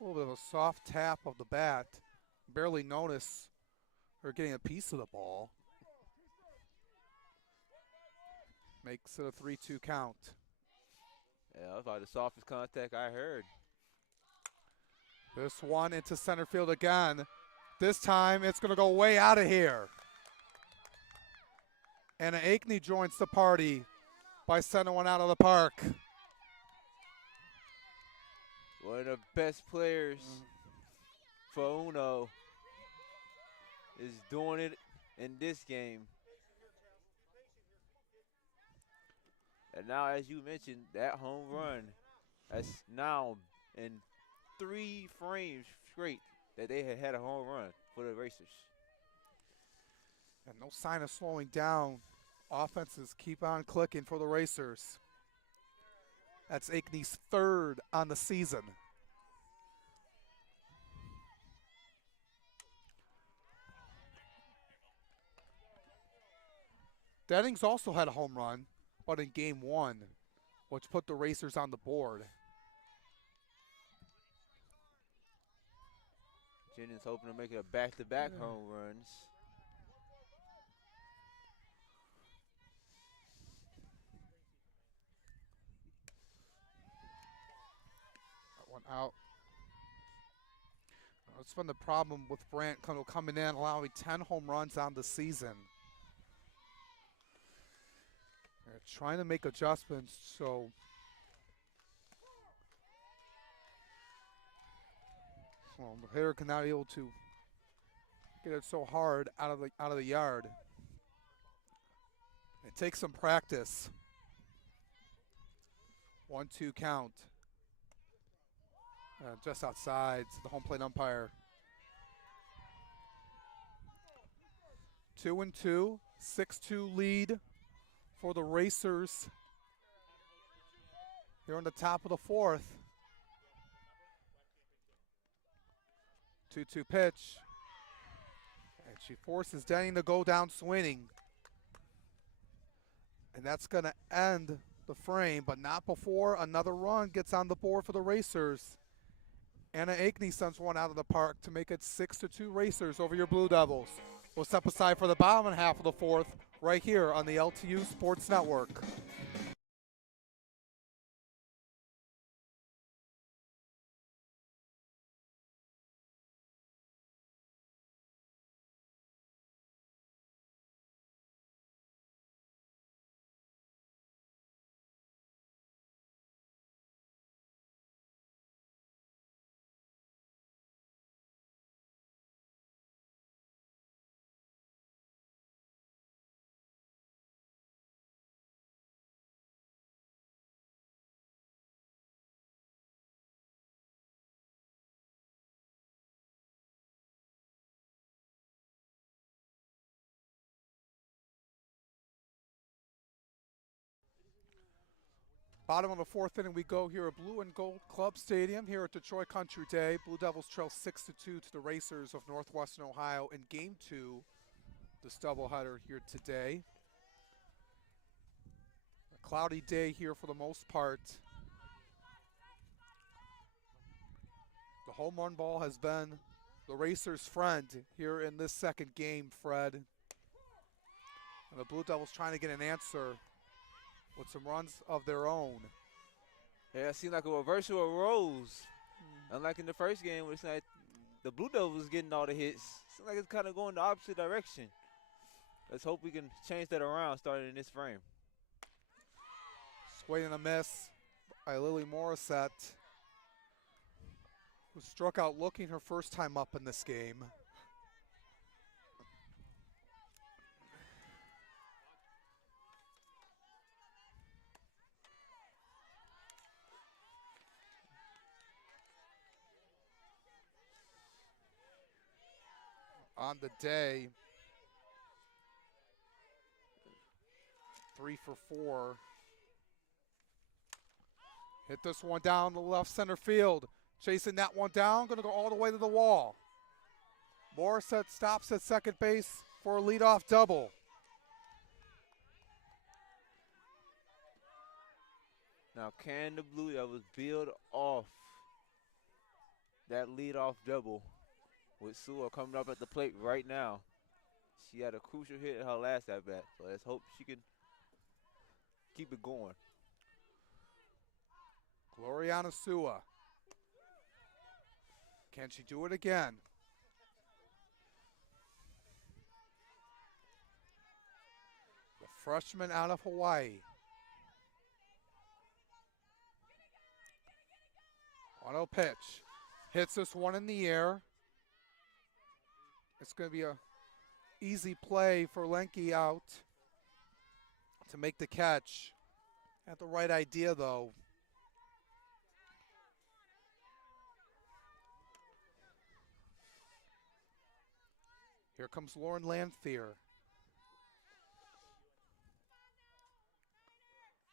A little bit of a soft tap of the bat. Barely notice her getting a piece of the ball. Makes it a 3-2 count. Yeah, that was probably the softest contact I heard. This one into center field again. This time it's going to go way out of here. And Ankney joins the party by sending one out of the park. One of the best players for UNO is doing it in this game. And now, as you mentioned, that home run, that's now in 3 frames straight that they had a home run for the Racers. And no sign of slowing down. Offenses keep on clicking for the Racers. That's Ankney's 3rd on the season. Dennings also had a home run, but in game 1, which put the Racers on the board. Jennings hoping to make it a back-to-back home runs. That one out. That's been the problem with Brandt coming in, allowing 10 home runs on the season. They're trying to make adjustments, so the hitter cannot be able to get it so hard out of the yard. It takes some practice. 1-2 count. Just outside the home plate umpire. 2-2, 6-2 lead for the Racers here on the top of the 4th. 2-2 pitch. And she forces Denning to go down swinging. And that's going to end the frame, but not before another run gets on the board for the Racers. Anna Ankney sends one out of the park to make it 6-2 Racers over your Blue Devils. We'll step aside for the bottom half of the 4th right here on the LTU Sports Network. Bottom of the fourth inning we go here at Blue and Gold Club Stadium here at Detroit Country Day. Blue Devils trail 6-2 to the Racers of Northwestern Ohio in Game 2, this doubleheader here today. A cloudy day here for the most part. The home run ball has been the Racers' friend here in this second game, Fred. And the Blue Devils trying to get an answer with some runs of their own. Yeah, it seemed like a reversal of roles. Unlike in the first game, where it's like the Blue Devils was getting all the hits. Seems like it's kind of going the opposite direction. Let's hope we can change that around starting in this frame. Swing and a miss by Lily Morissette, who struck out looking her first time up in this game. On the day, 3 for 4. Hit this one down the left center field. Chasing that one down, going to go all the way to the wall. Morissette stops at second base for a leadoff double. Now, can the Blue Devils build off that leadoff double with Sewell coming up at the plate right now? She had a crucial hit in her last at-bat, so let's hope she can keep it going. Gloriana Sua. Can she do it again? The freshman out of Hawaii. Auto pitch. Hits this one in the air. It's going to be a easy play for Lenke out to make the catch. Had the right idea, though. Here comes Lauren Lanphier.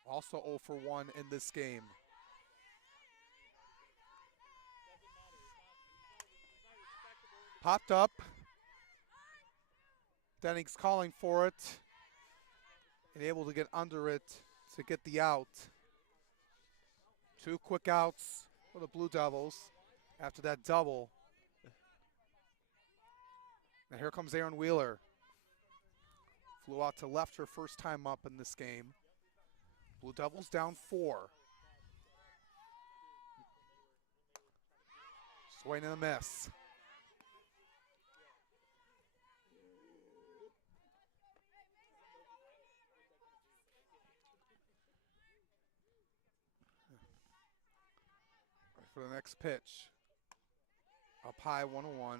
Also 0 for 1 in this game. Popped up. Dennings calling for it. And able to get under it to get the out. 2 quick outs for the Blue Devils after that double. Now here comes Aaron Wheeler. Flew out to left her first time up in this game. Blue Devils down 4. Swing and a miss. For the next pitch. Up high, 1-1.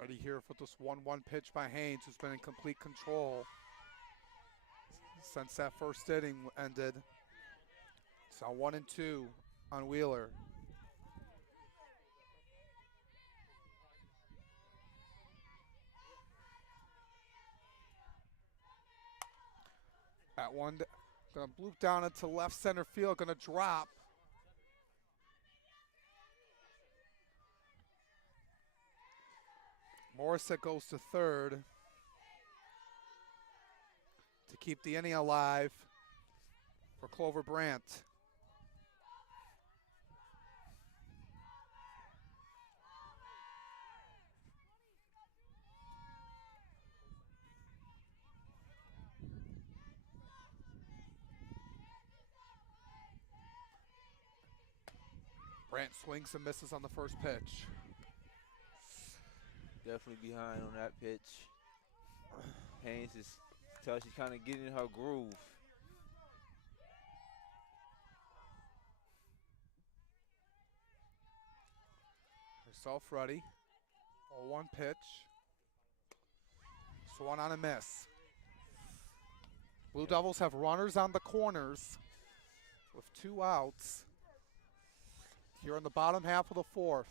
Ready here for this 1-1 pitch by Haynes, who's been in complete control since that first inning ended. It's now 1-2 on Wheeler. That one gonna bloop down into left center field, gonna drop. Morissette goes to third to keep the inning alive for Clover Brandt. Brandt swings and misses on the first pitch. Definitely behind on that pitch. Haynes is she's kind of getting in her groove. Herself ready. 0-1 pitch. Swung on a miss. Blue Devils have runners on the corners with 2 outs. here in the bottom half of the fourth.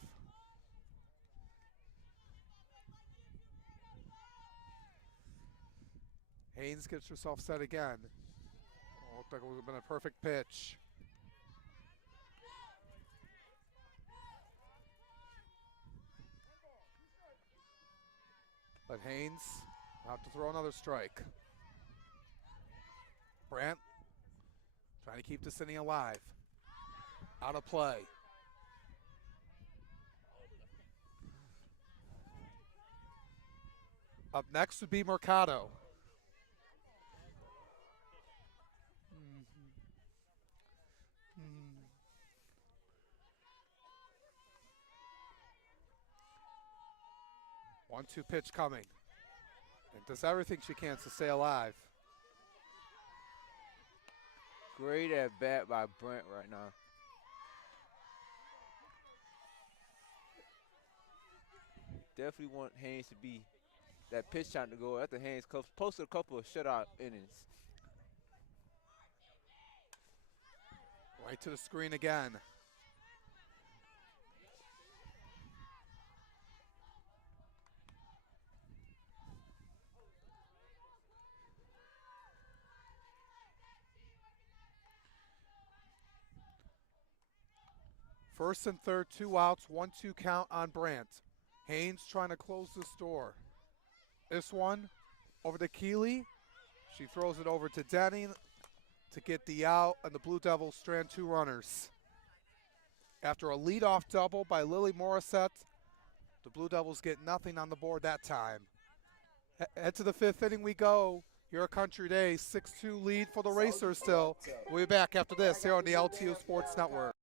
Haynes gets herself set again. Oh, looked like it would have been a perfect pitch. But Haynes will have to throw another strike. Brandt trying to keep this inning alive. Out of play. Up next would be Mercado. One-two pitch coming. And does everything she can to stay alive. Great at bat by Brent right now. Definitely want Haynes to be that pitch time to go after Haynes posted a couple of shutout innings. Right to the screen again. First and third, 2 outs, 1-2 count on Brandt. Haynes trying to close the score. This one over to Keeley. She throws it over to Denny to get the out, and the Blue Devils strand 2 runners. After a leadoff double by Lily Morissette, the Blue Devils get nothing on the board that time. Head to the 5th inning we go. Here at Country Day, 6-2 lead for the Racers still. We'll be back after this here on the LTO Sports Network.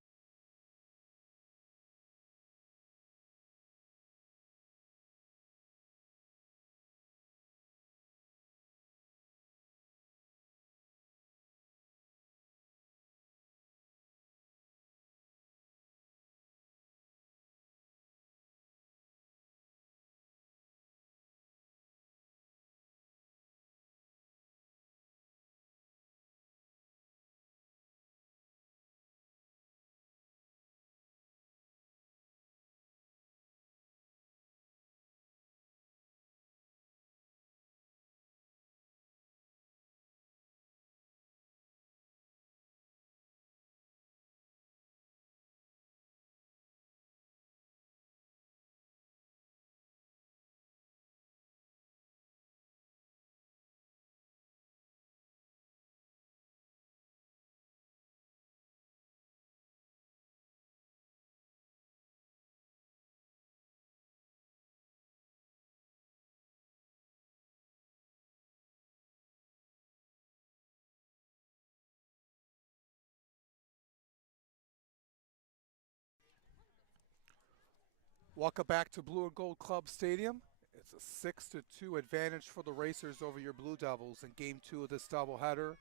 Welcome back to Blue and Gold Club Stadium. It's a 6-2 advantage for the Racers over your Blue Devils in Game 2 of this doubleheader.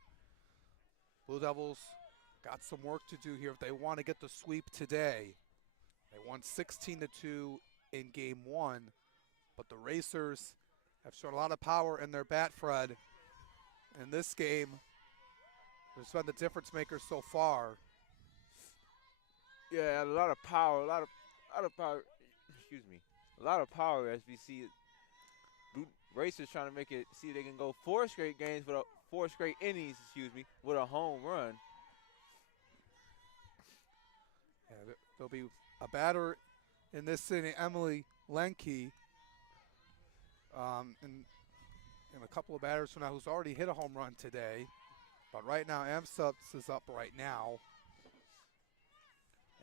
Blue Devils got some work to do here if they want to get the sweep today. They won 16-2 in Game 1, but the Racers have shown a lot of power in their bat, Fred. In this game, it's been the difference maker so far. Yeah, a lot of power, a lot of power. Excuse me, a lot of power as we see Blue Racers trying to make it. See if they can go 4 straight games with 4 straight innings. Excuse me, with a home run. Yeah, there'll be a batter in this inning, Emily Lenke, and a couple of batters from now who's already hit a home run today. But right now, Amsups is up right now.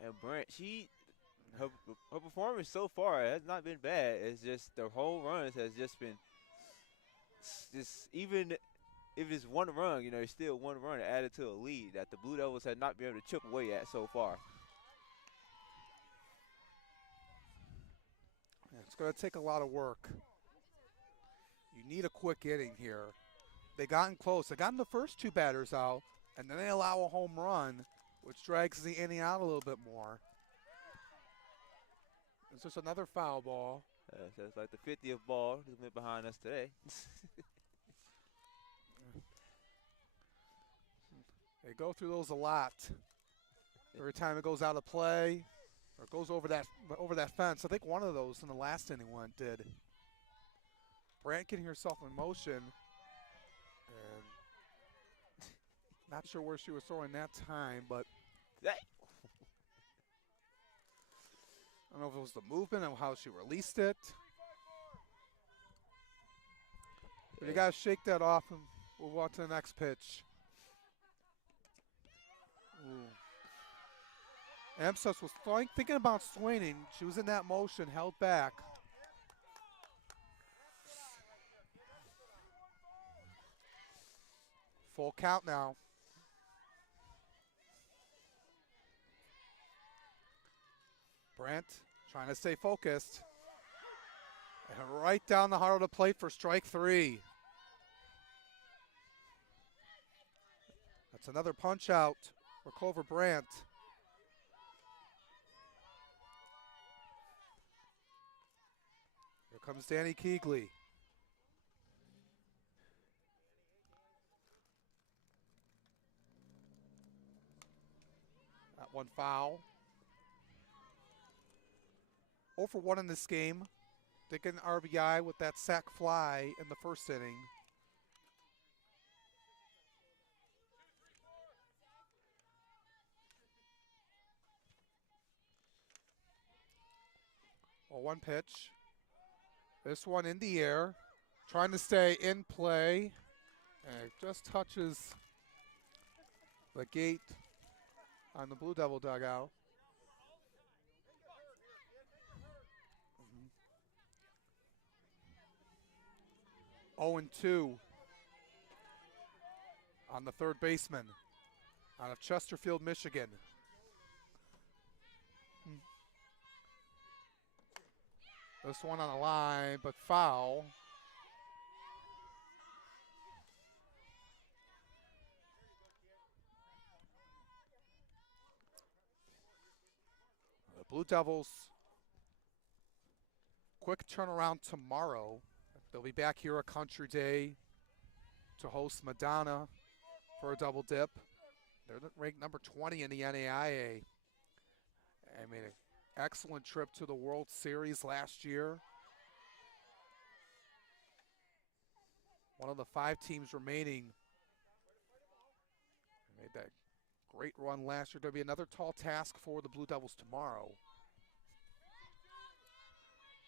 And Brent, her performance so far has not been bad. It's just the whole runs has just been even if it's 1 run, it's still 1 run added to a lead that the Blue Devils have not been able to chip away at so far. Yeah, it's going to take a lot of work. You need a quick inning here. They gotten close. They gotten the first 2 batters out, and then they allow a home run, which drags the inning out a little bit more. It's just another foul ball. So it's like the 50th ball that went behind us today. They go through those a lot. Every time it goes out of play, Or goes over that fence. I think one of those in the last inning one did. Brandt getting herself in motion. And not sure where she was throwing that time, but That, I don't know if it was the movement or how she released it. But you got to shake that off and move on to the next pitch. Ooh. Amstutz was thinking about swinging. She was in that motion, held back. Full count now. Brandt trying to stay focused. And right down the heart of the plate for strike 3. That's another punch out for Clover Brandt. Here comes Danny Keegley. That one foul. 0 for 1 in this game. Did get an RBI with that sac fly in the first inning. Well, one pitch. This one in the air. Trying to stay in play. And it just touches the gate on the Blue Devil dugout. 0-2 on the third baseman out of Chesterfield, Michigan. This one on the line, but foul. The Blue Devils, quick turnaround tomorrow. They'll be back here at Country Day to host Madonna for a double dip. They're ranked number 20 in the NAIA. I mean, an excellent trip to the World Series last year. One of the 5 teams remaining. Made that great run last year. There'll be another tall task for the Blue Devils tomorrow.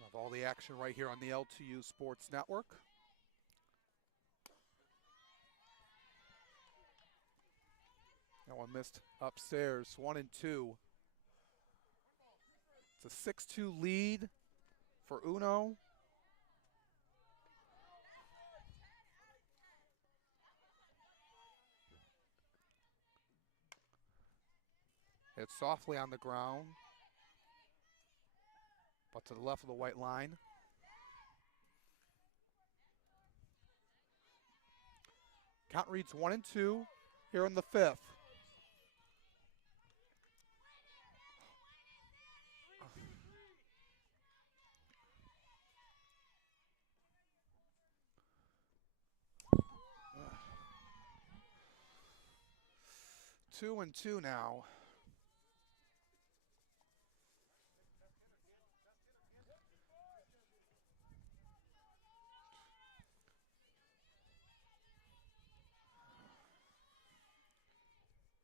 Of all the action right here on the LTU Sports Network. That one missed upstairs, 1-2. It's a 6-2 lead for UNO. It's softly on the ground, but to the left of the white line. Count reads 1-2 here in the 5th. Two and two now.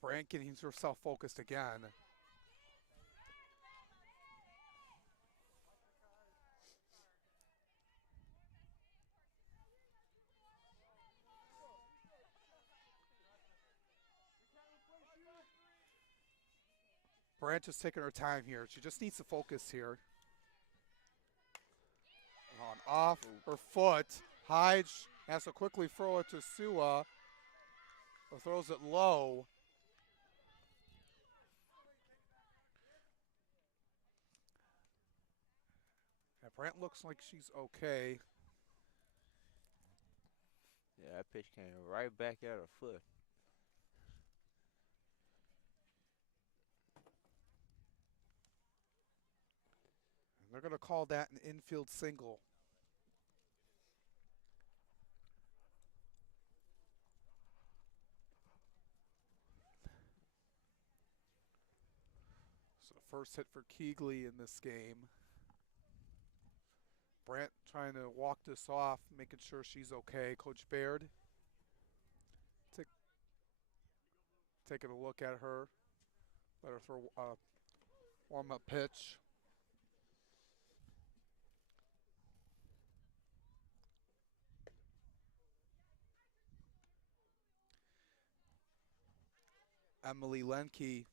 Brandt getting herself focused again. Brandt just taking her time here. She just needs to focus here. On off her foot. Hyde has to quickly throw it to Sua. Or throws it low. And Brandt looks like she's okay. yeah, that pitch came right back at her foot. And they're going to call that an infield single. So the first hit for Keegley in this game. Brandt trying to walk this off, making sure she's okay. Coach Baird taking a look at her. Let her throw a warm-up pitch. Emily Lenke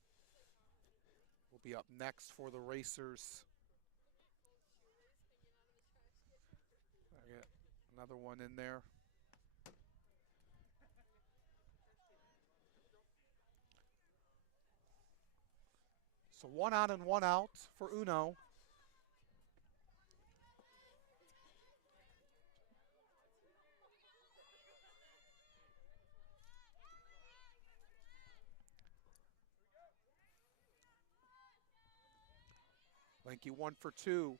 will be up next for the Racers. I get another one in there. So 1 on and 1 out for Uno. Lenke 1 for 2.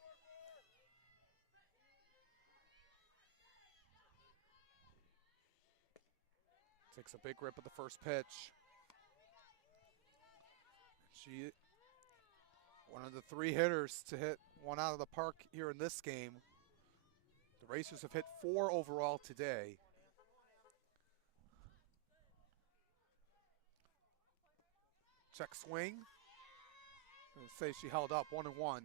Takes a big rip at the first pitch. She, one of the 3 hitters to hit 1 out of the park here in this game. The Racers have hit 4 overall today. Check swing. And say she held up 1-1.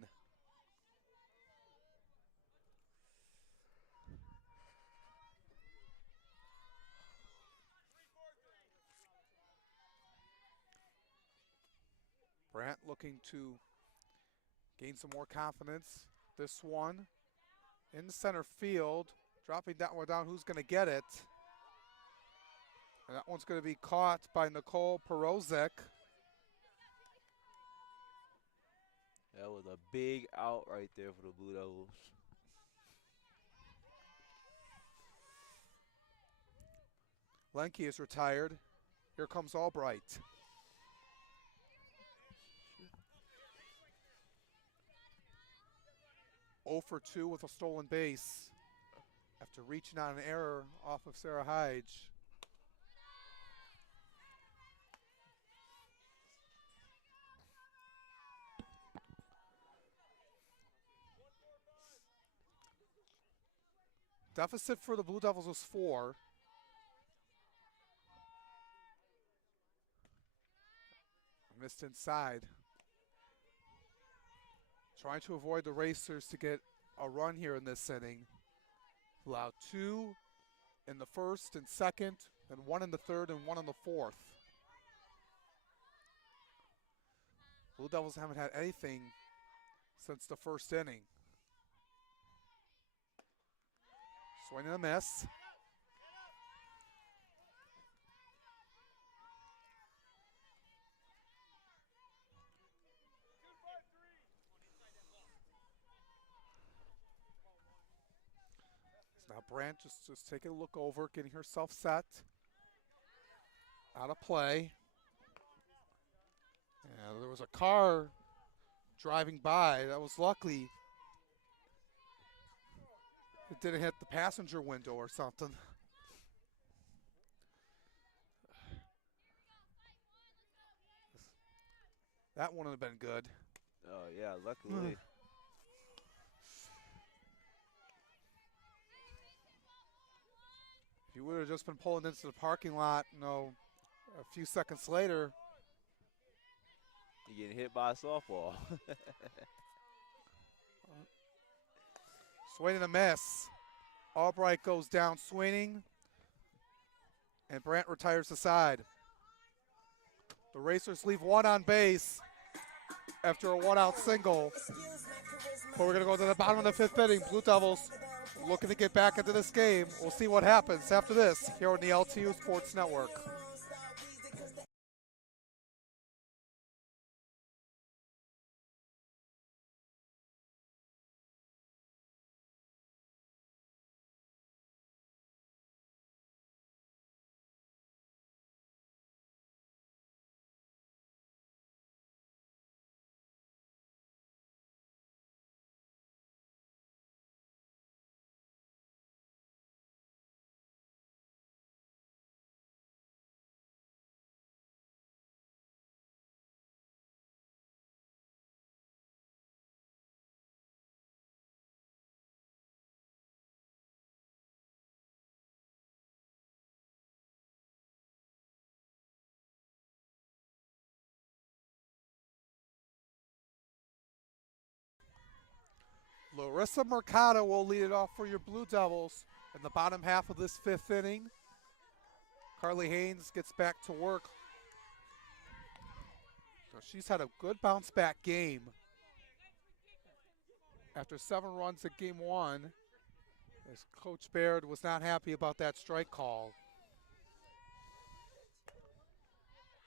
Brandt looking to gain some more confidence. This one in the center field, dropping that one down. Who's going to get it? And that one's going to be caught by Nicole Perozek. That was a big out right there for the Blue Devils. Lenke is retired. Here comes Albright. Oh for 2 with a stolen base after reaching on an error off of Sarah Hyde. Deficit for the Blue Devils was 4. Missed inside. Trying to avoid the Racers to get a run here in this inning. Allowed 2 in the first and second, and 1 in the third and 1 in the fourth. Blue Devils haven't had anything since the first inning. Swing and a miss. So now Brandt just taking a look over, getting herself set. Out of play. Yeah, there was a car driving by. That was lucky. It didn't hit the passenger window or something. That wouldn't have been good. Oh, yeah, luckily. If you would have just been pulling into the parking lot, a few seconds later. You're getting hit by a softball. Swing and a miss. Albright goes down swinging, and Brandt retires the side. The Racers leave 1 on base after a 1-out single. But we're going to go to the bottom of the 5th inning. Blue Devils looking to get back into this game. We'll see what happens after this here on the LTU Sports Network. Larissa Mercado will lead it off for your Blue Devils in the bottom half of this 5th inning. Carly Haynes gets back to work. So she's had a good bounce back game. After 7 runs in game 1, as Coach Baird was not happy about that strike call.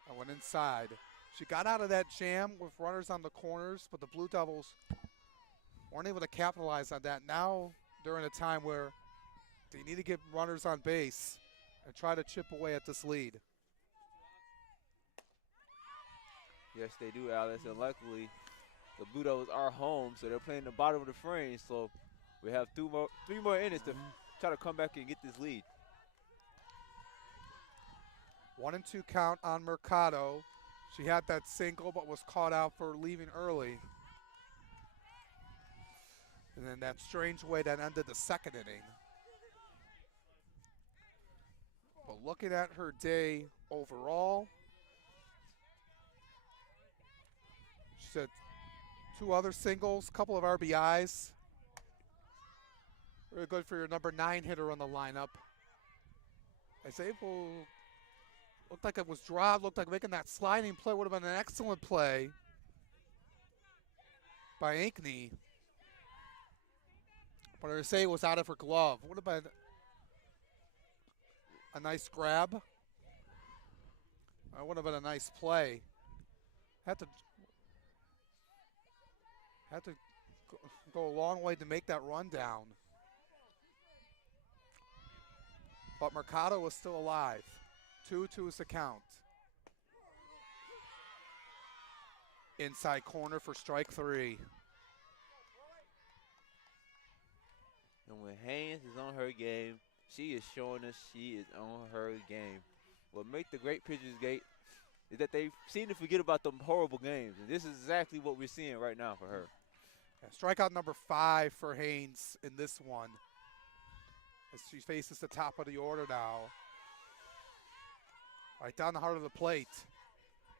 I went inside. She got out of that jam with runners on the corners, but the Blue Devils weren't able to capitalize on that. Now they're in a time where they need to get runners on base and try to chip away at this lead. Yes, they do, Alice. And luckily, the Blue Devils are home, so they're playing the bottom of the frame. So we have three more innings to try to come back and get this lead. 1-2 count on Mercado. She had that single but was caught out for leaving early. And then that strange way that ended the 2nd inning. But looking at her day overall, she had 2 other singles, couple of RBIs. Really good for your number 9 hitter on the lineup. Isabel looked like it was dropped, looked like making that sliding play would have been an excellent play by Ankney. But I say it was out of her glove. Would have been a nice grab. That would have been a nice play. Had to go a long way to make that run down. But Mercado was still alive. 2-2 is the count. Inside corner for strike 3. And when Haynes is on her game, she is showing us she is on her game. What makes the great pitchers great is that they seem to forget about them horrible games. And this is exactly what we're seeing right now for her. Yeah, strikeout number 5 for Haynes in this one, as she faces the top of the order now. Right down the heart of the plate.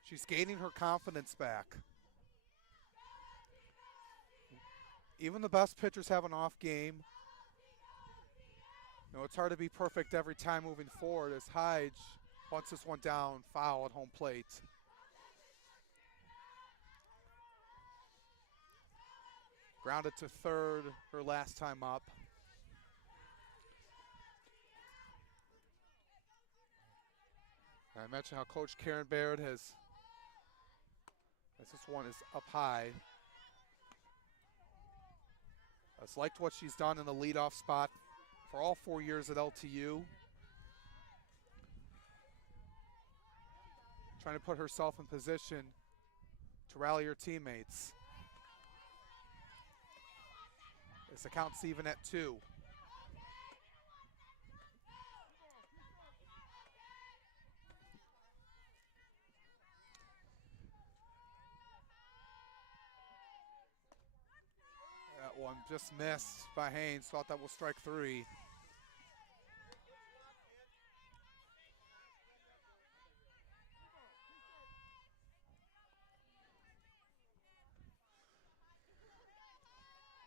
She's gaining her confidence back. Even the best pitchers have an off game. You know, it's hard to be perfect every time moving forward, as Hyde bunts this one down, foul at home plate. Grounded to third her last time up. I mentioned how Coach Karen Baird has this one is up high. Has liked what she's done in the leadoff spot for all 4 years at LTU. Trying to put herself in position to rally her teammates. As the count's even at 2. That one just missed by Haynes. Thought that was strike 3.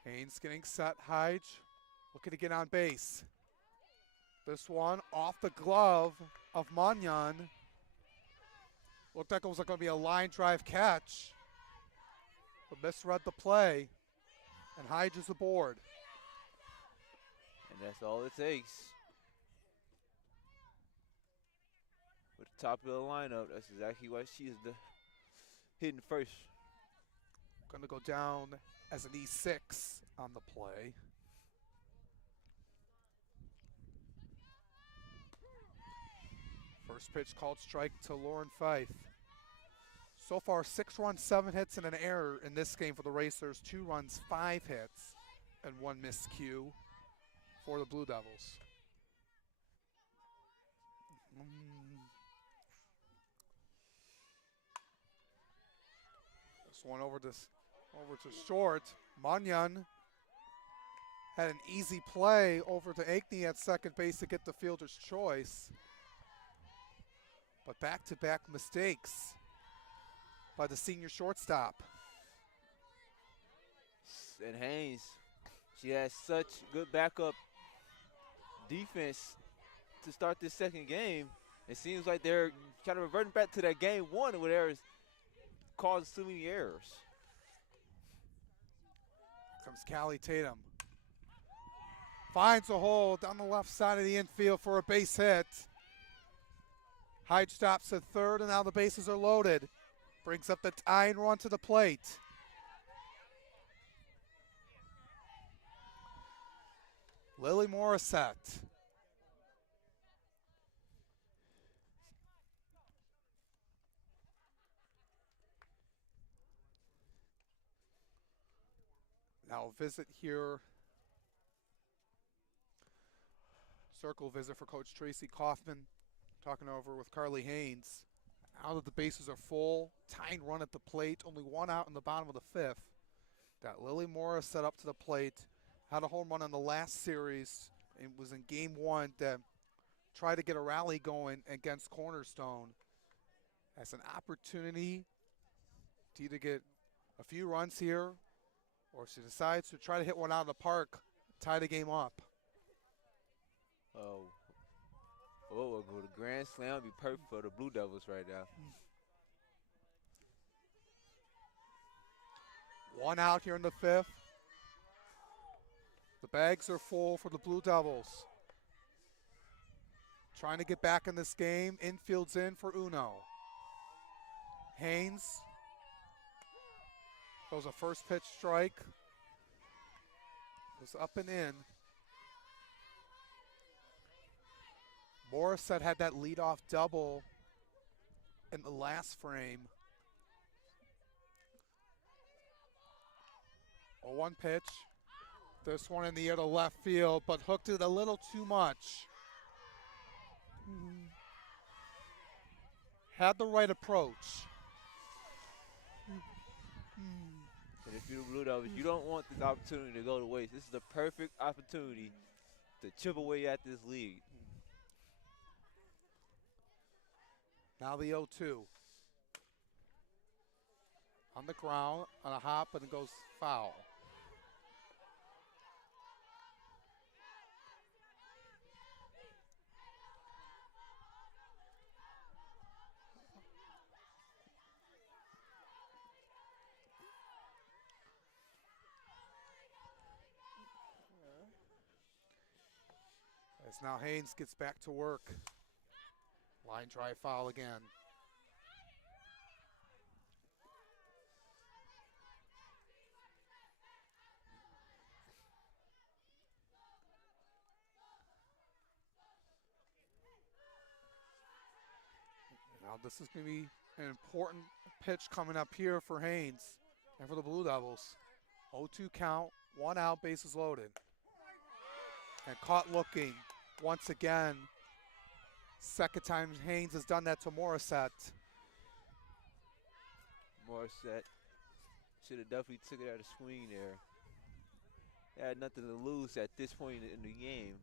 Haynes getting set. Hyde looking to get on base. This one off the glove of Manyan. Looked like it was going to be a line drive catch, but misread the play, and Hyde is aboard. And that's all it takes. With the top of the lineup, that's exactly why she is hitting first. Going to go down as an E6 on the play. First pitch called strike to Lauren Fife. So far, 6 runs, 7 hits, and an error in this game for the Racers. 2 runs, 5 hits, and 1 miscue for the Blue Devils. This one over to short. Manyan had an easy play over to Ankney at second base to get the fielder's choice. But back-to-back mistakes by the senior shortstop. And Haynes She has such good backup defense to start this second game. It seems like they're kind of reverting back to that game one where there's caused so many errors. Comes Callie Tatum. Finds a hole down the left side of the infield for a base hit. Hyde stops at third, and now the bases are loaded. Brings up the tying run to the plate. Lily Morissette. Now a visit here. Circle visit for Coach Tracy Kaufman. Talking over with Carly Haynes. Now that the bases are full, tying run at the plate, only one out in the bottom of the fifth. Got Lily Morris set up to the plate. Had a home run in the last series. It was in game one that tried to get a rally going against Cornerstone. Has an opportunity to either get a few runs here, or she decides to try to hit one out of the park, tie the game up. Oh, we'll go to Grand Slam. Would be perfect for the Blue Devils right now. One out here in the fifth. The bags are full for the Blue Devils. Trying to get back in this game. Infield's in for Uno. Haynes goes a first pitch strike. Goes up and in. Morissette had that leadoff double in the last frame. A 1 pitch. This one in the air to left field, but hooked it a little too much. Had the right approach. And if you're the Blue Devils, you don't want this opportunity to go to waste. This is the perfect opportunity to chip away at this lead. Now the 0-2. On the ground, on a hop, and it goes foul. As now Haynes gets back to work. Line drive foul again. Now this is going to be an important pitch coming up here for Haynes and for the Blue Devils. 0-2 count, 1 out, bases loaded. And caught looking once again. Second time Haynes has done that to Morissette. Morissette should have definitely took it at a swing there. They had nothing to lose at this point in the game.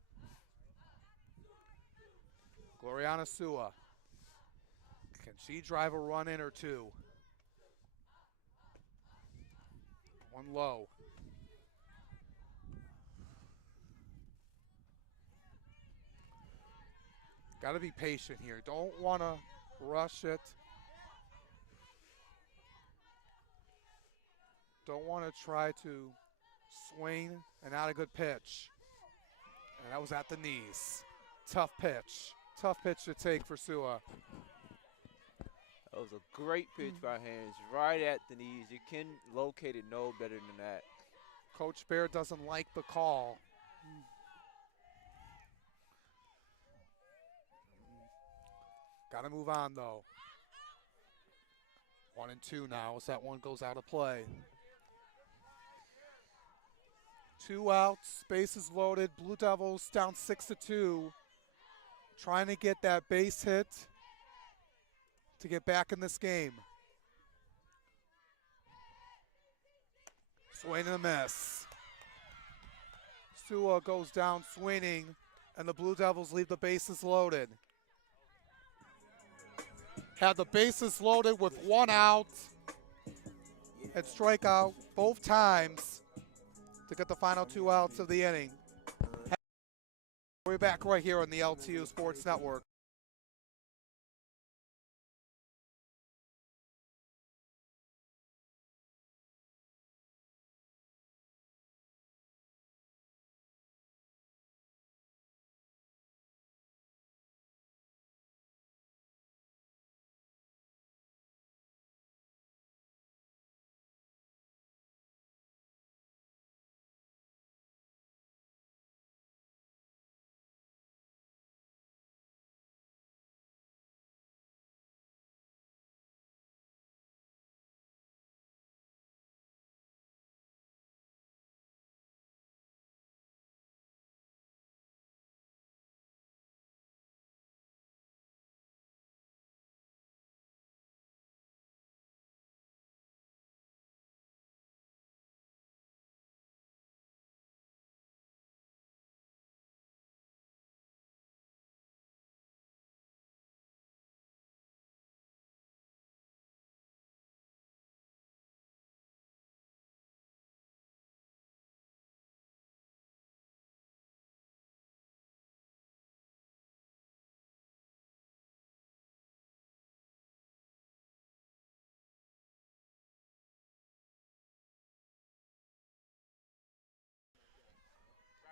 Gloriana Sua. Can she drive a run in or two? One low. Got to be patient here. Don't want to rush it. Don't want to try to swing and not a good pitch. And that was at the knees. Tough pitch. Tough pitch to take for Sua. That was a great pitch by Haynes, right at the knees. You can locate it no better than that. Coach Baird doesn't like the call. Got to move on, though. 1-2 now as that one goes out of play. 2 outs, bases loaded. Blue Devils down 6-2. Trying to get that base hit to get back in this game. Swing and a miss. Sua goes down swinging, and the Blue Devils leave the bases loaded. Had the bases loaded with 1 out and strikeout both times. to get the final 2 outs of the inning. We're back right here on the LTU Sports Network.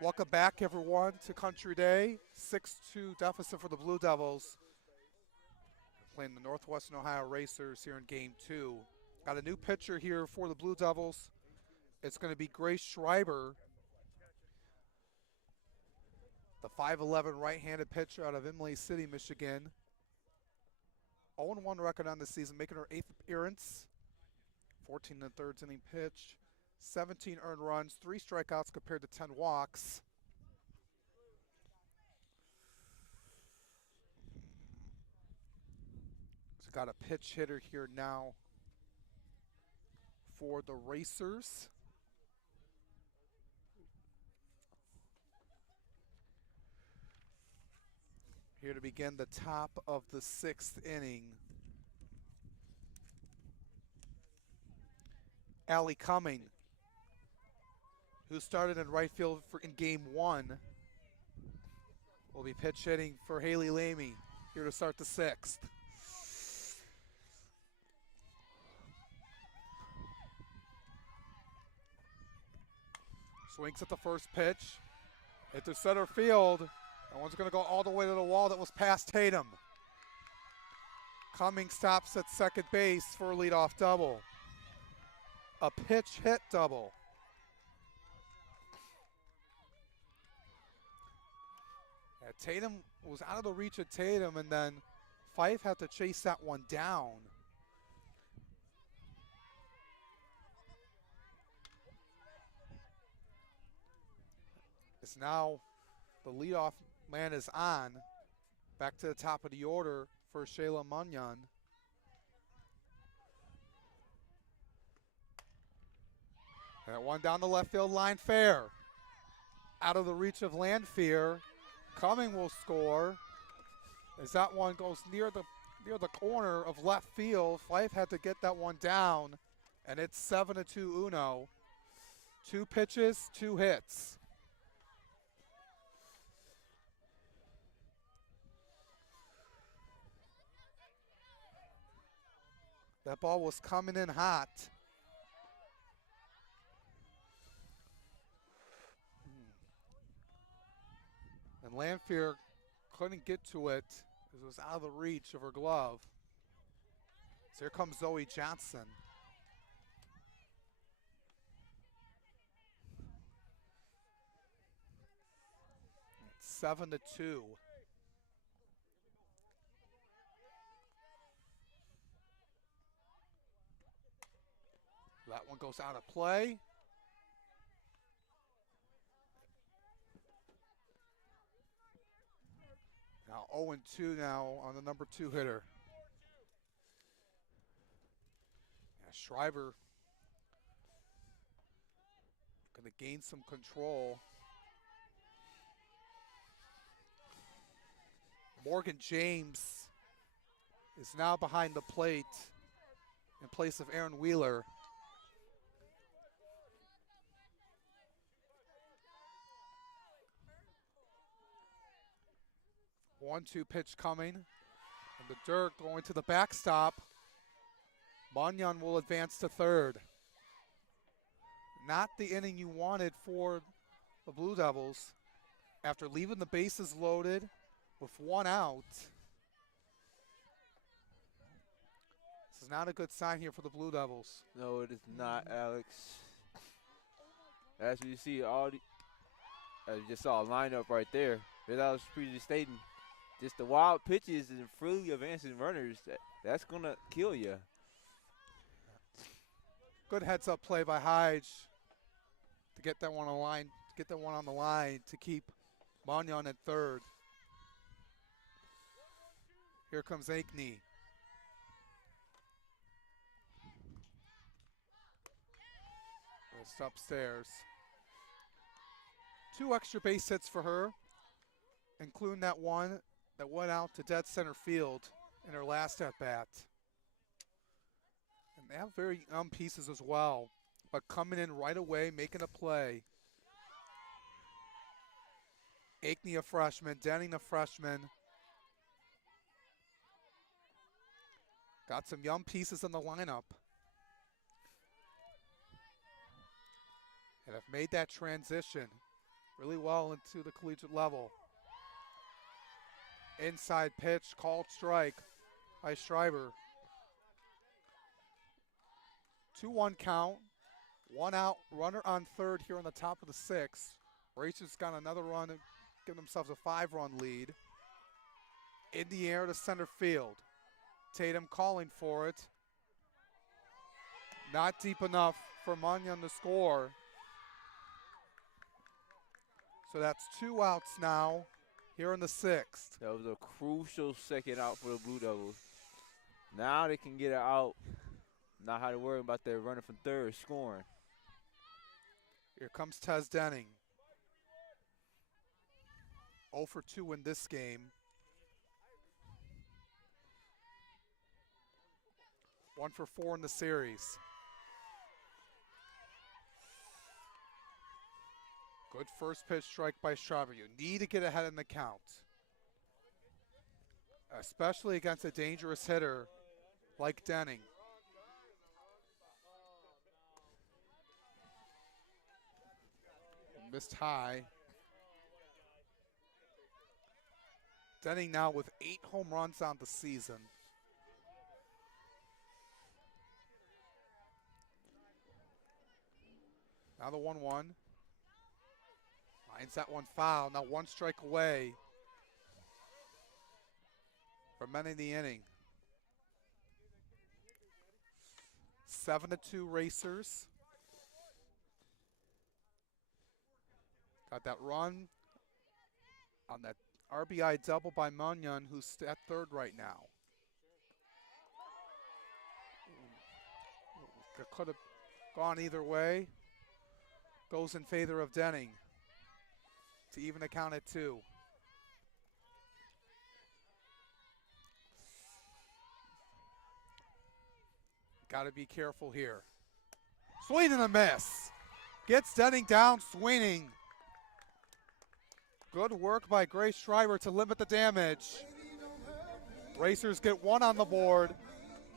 Welcome back, everyone, to Country Day. 6-2 deficit for the Blue Devils. Playing the Northwestern Ohio Racers here in Game 2. Got a new pitcher here for the Blue Devils. It's going to be Grace Schreiber, the 5'11 right-handed pitcher out of Imlay City, Michigan. 0-1 record on the season, making her 8th appearance. 14 1/3 inning pitch. 17 earned runs, 3 strikeouts compared to 10 walks. So got a pitch hitter here now for the Racers. Here to begin the top of the 6th inning. Allie Cumming, who started in right field in Game 1, will be pitch hitting for Haley Lamy here to start the 6th. Swings at the first pitch, hit to center field. That one's going to go all the way to the wall. That was past Tatum. Cumming stops at second base for a leadoff double. A pitch hit double. Yeah, Tatum was out of the reach of Tatum, and then Fife had to chase that one down. It's now the leadoff man is on. Back to the top of the order for Shayla Munyon. That one down the left field line, fair. Out of the reach of Landfear. Cumming will score as that one goes near the corner of left field. Fife had to get that one down, and it's 7-2 Uno. 2 pitches, 2 hits. That ball was coming in hot. And Lanphier couldn't get to it because it was out of the reach of her glove. So here comes Zoe Johnson. It's 7-2. That one goes out of play. Now 0-2 now on the number 2 hitter. Yeah, Schreiber going to gain some control. Morgan James is now behind the plate in place of Aaron Wheeler. 1-2 pitch coming. And the dirt going to the backstop. Munyon will advance to third. Not the inning you wanted for the Blue Devils. After leaving the bases loaded with 1 out. This is not a good sign here for the Blue Devils. No, it is not, Alex. As you see, as you just saw a lineup right there. As I was previously stating, just the wild pitches and freely advancing runners, that's going to kill you. Good heads-up play by Hyde to get that one on the line, to keep Munyon at third. Here comes Ankney. Just upstairs. 2 extra base hits for her, including that one that went out to dead center field in her last at-bat. And they have very young pieces as well, but coming in right away, making a play. Ankney, a freshman. Denning, a freshman. Got some young pieces in the lineup. And have made that transition really well into the collegiate level. Inside pitch, called strike by Schreiber. 2-1 count. 1 out, runner on third here on the top of the 6th. Racers got another run and give themselves a 5-run lead. In the air to center field. Tatum calling for it. Not deep enough for Munyon to score. So that's 2 outs now here in the 6th. That was a crucial second out for the Blue Devils. Now they can get it out. Not have to worry about their runner from third scoring. Here comes Tez Denning. 0 for 2 in this game. 1 for 4 in the series. Good first pitch strike by Schreiber. You need to get ahead in the count, especially against a dangerous hitter like Denning. Missed high. Denning now with 8 home runs on the season. Now the 1-1. Lines that one foul. Now 1 strike away from ending the inning. 7-2 Racers. Got that run on that RBI double by Munyon, who's at third right now. It could have gone either way. Goes in favor of Denning to even the count at 2. Got to be careful here. Swing and a miss. Gets Denning down, swinging. Good work by Grace Schreiber to limit the damage. Racers get 1 on the board.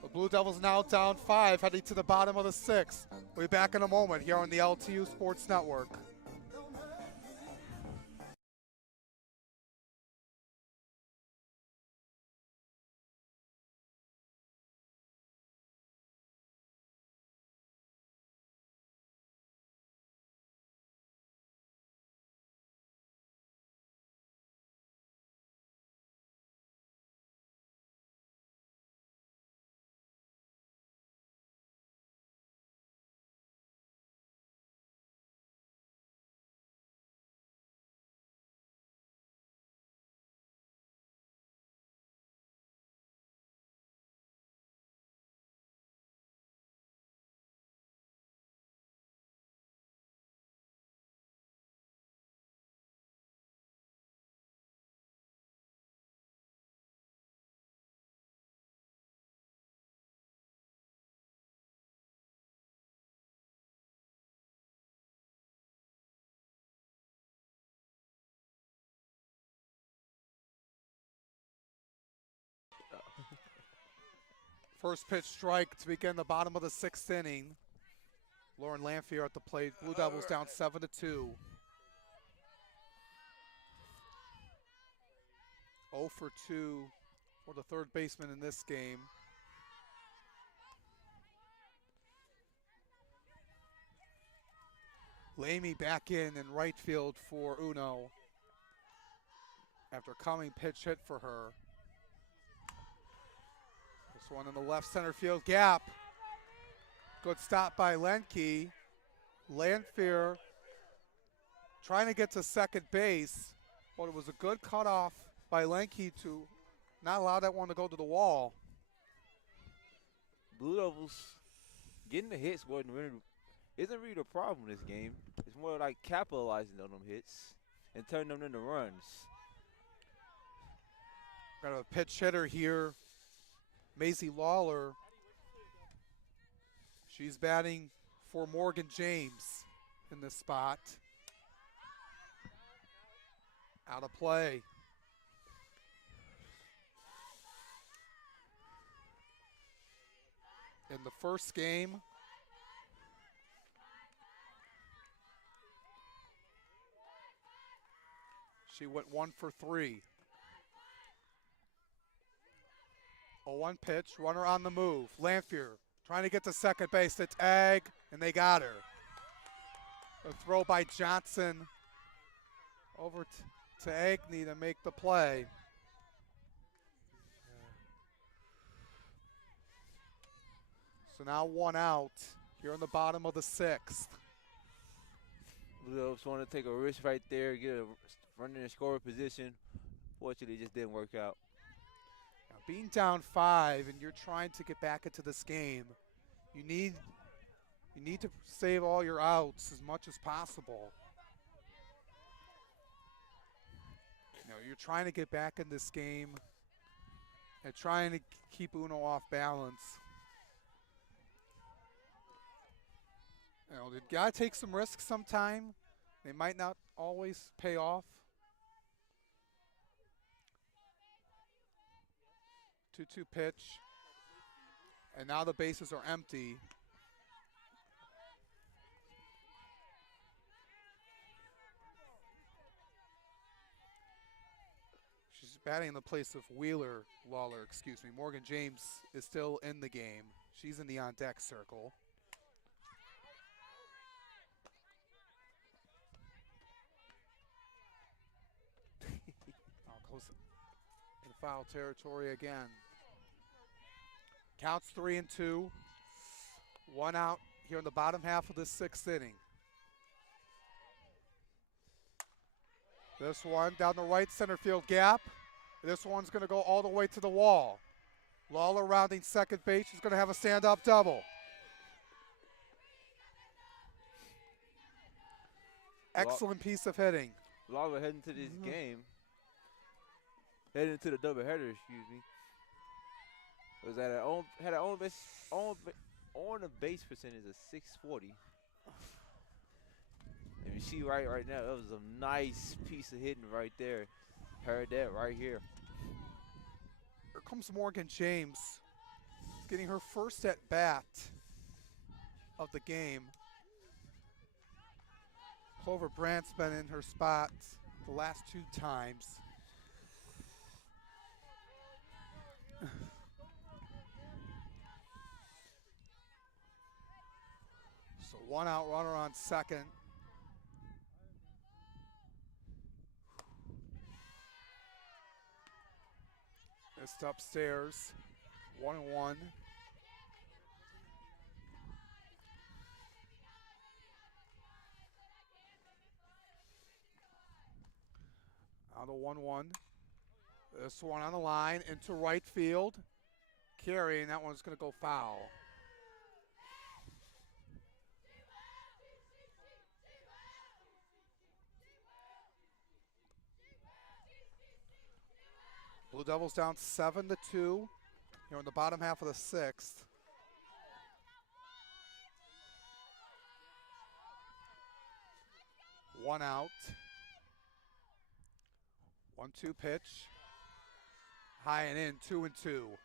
The Blue Devils now down 5, heading to the bottom of the 6th. We'll be back in a moment here on the LTU Sports Network. First pitch strike to begin the bottom of the 6th inning. Lauren Lanphier at the plate. Blue Devils down 7-2. 0 for 2 for the third baseman in this game. Lamy back in right field for Uno after coming pitch hit for her. This one in the left center field gap. Good stop by Lenke. Lanphier trying to get to second base, but it was a good cutoff by Lenke to not allow that one to go to the wall. Blue Devils getting the hits isn't really the problem in this game. It's more like capitalizing on them hits and turning them into runs. Got a pitch hitter here, Maisie Lawler. She's batting for Morgan James in this spot. Out of play. In the first game, she went 1 for 3. A 1 pitch, runner on the move. Lanphier trying to get to second base. It's Egg, and they got her. A throw by Johnson over to Agnew to make the play. So now 1 out here in the bottom of the 6th. Blue Devils want to take a risk right there, get a runner in scoring position. Fortunately, it just didn't work out. Now, being down 5 and you're trying to get back into this game, you need to save all your outs as much as possible. You know, you're trying to get back in this game and trying to keep Uno off balance. You know, you gotta take some risks sometime. They might not always pay off. 2-2 pitch. And now the bases are empty. She's batting in the place of Lawler, excuse me. Morgan James is still in the game. She's in the on-deck circle. Close in foul territory again. Counts 3-2. 1 out here in the bottom half of the 6th inning. This one down the right center field gap. This one's going to go all the way to the wall. Lawler rounding second base. She's going to have a stand-up double. Excellent piece of hitting. Lawler heading to this game. Heading into the doubleheader, excuse me. Was at had an on the base percentage of 640. And you see right now, that was a nice piece of hitting right there. Heard that right here. Here comes Morgan James. She's getting her first at bat of the game. Clover Brandt's been in her spot the last 2 times. So 1 out runner on second. Missed upstairs. 1-1. Now the 1-1. This one on the line into right field. Carey, and that one's going to go foul. Blue Devils down 7-2 here in the bottom half of the 6th. One out. 1-2 pitch. High and in, 2-2.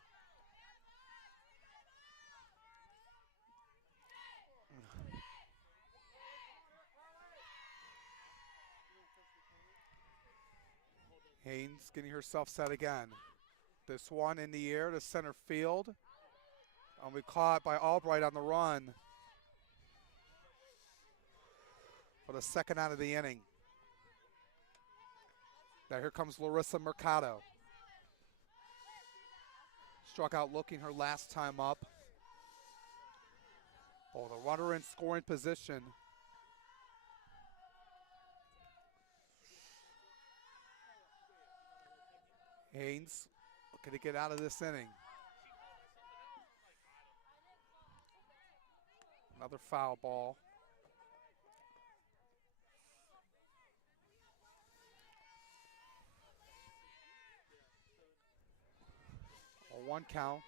Haynes getting herself set again. This one in the air to center field. And we caught by Albright on the run for the second out of the inning. Now here comes Larissa Mercado. Struck out looking her last time up. Oh, the runner in scoring position. Haynes looking to get out of this inning. Another foul ball. A 1 count.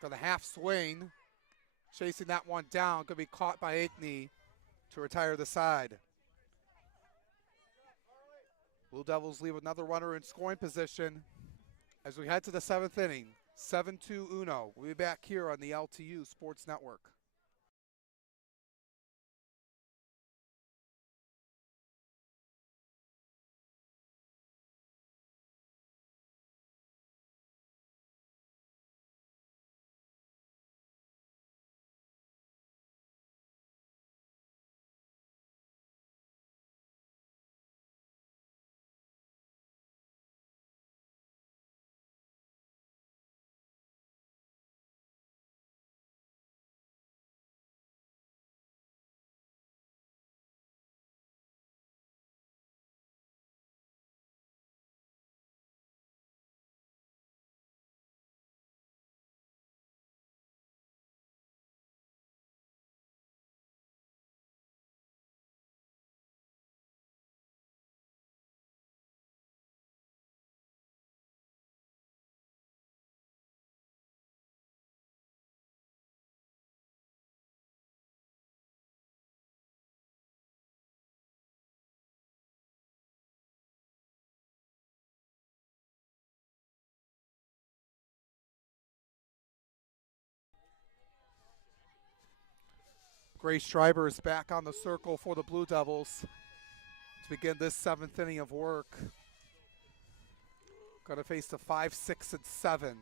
Got a half swing. Chasing that one down. Could be caught by Ankney to retire the side. Blue Devils leave another runner in scoring position as we head to the 7th inning. 7-2 UNO. We'll be back here on the LTU Sports Network. Grace Schreiber is back on the circle for the Blue Devils to begin this 7th inning of work. Going to face the 5, 6, and 7.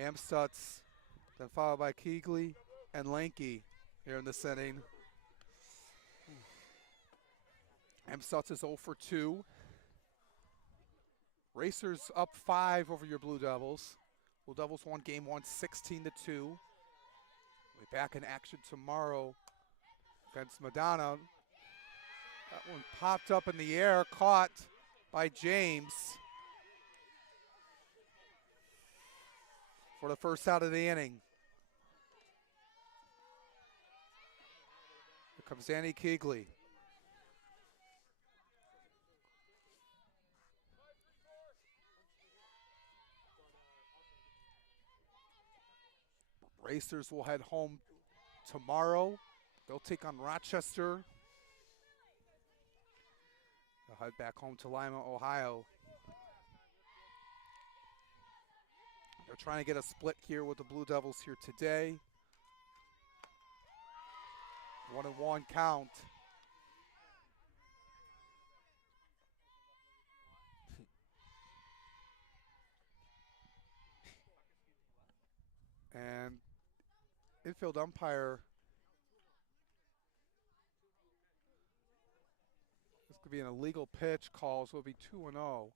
Amstutz, then followed by Keegley and Lanky here in this inning. Amstutz is 0 for 2. Racers up 5 over your Blue Devils. Blue Devils won game 1 16-2. We'll be back in action tomorrow against Madonna. That one popped up in the air, caught by James for the first out of the inning. Here comes Danny Keegley. Racers will head home tomorrow. They'll take on Rochester. They'll head back home to Lima, Ohio. They're trying to get a split here with the Blue Devils here today. 1-1 count. And infield umpire, this could be an illegal pitch call, so it'll be 2-0. I'm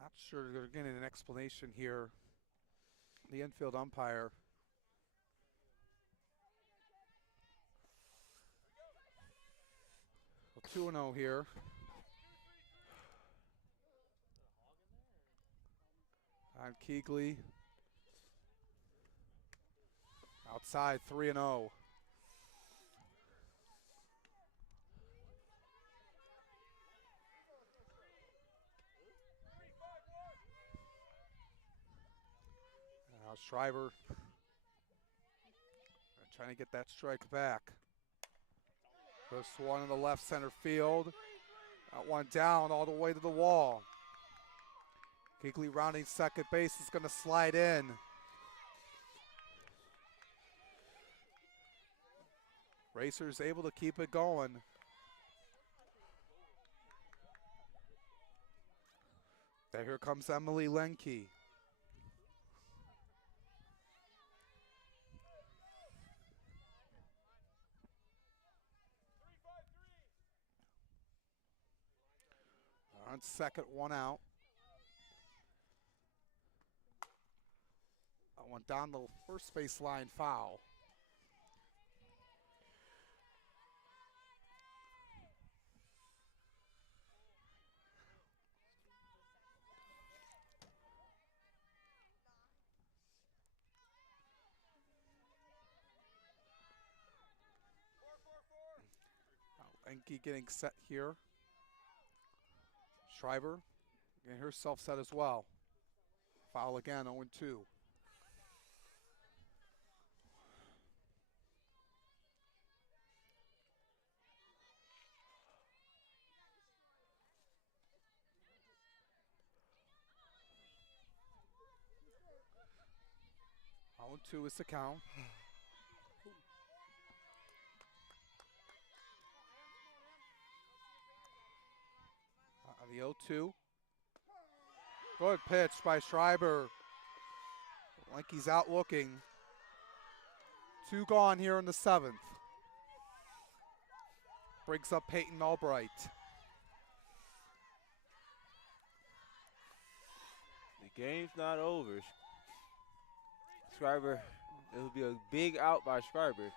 not sure they're getting an explanation here. The infield umpire. Well, 2-0 here. On Keegley. Outside, 3-0. Now Shriver trying to get that strike back. This one in the left center field. That one down all the way to the wall. Keegley rounding second base is going to slide in. Racers able to keep it going. Then here comes Emily Lenke. On second, one out. That one down the first baseline, foul. Enke getting set here. Shriver getting herself set as well. Foul again, 0-2. Two is the count. The 0-2. Good pitch by Schreiber. Lenke's out looking. Two gone here in the seventh. Brings up Peyton Albright. The game's not over. Schreiber, it will be a big out by Schreiber.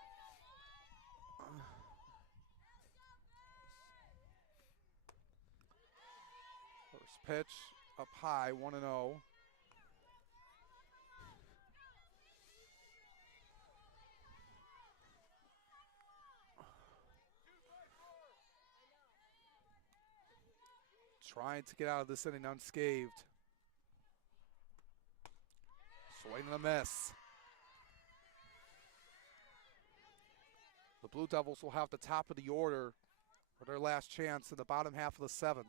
First pitch up high, 1-0. Trying to get out of this inning unscathed. Swing and a miss. The Blue Devils will have the top of the order for their last chance in the bottom half of the seventh.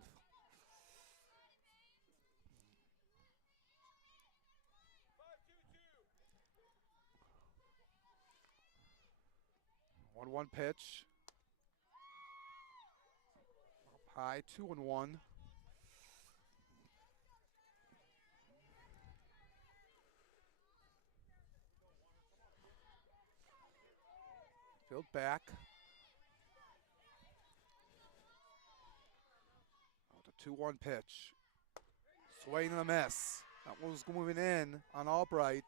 One pitch. Up high, 2-1. Field back. The 2-1 pitch. Swing and a miss. That one was moving in on Albright.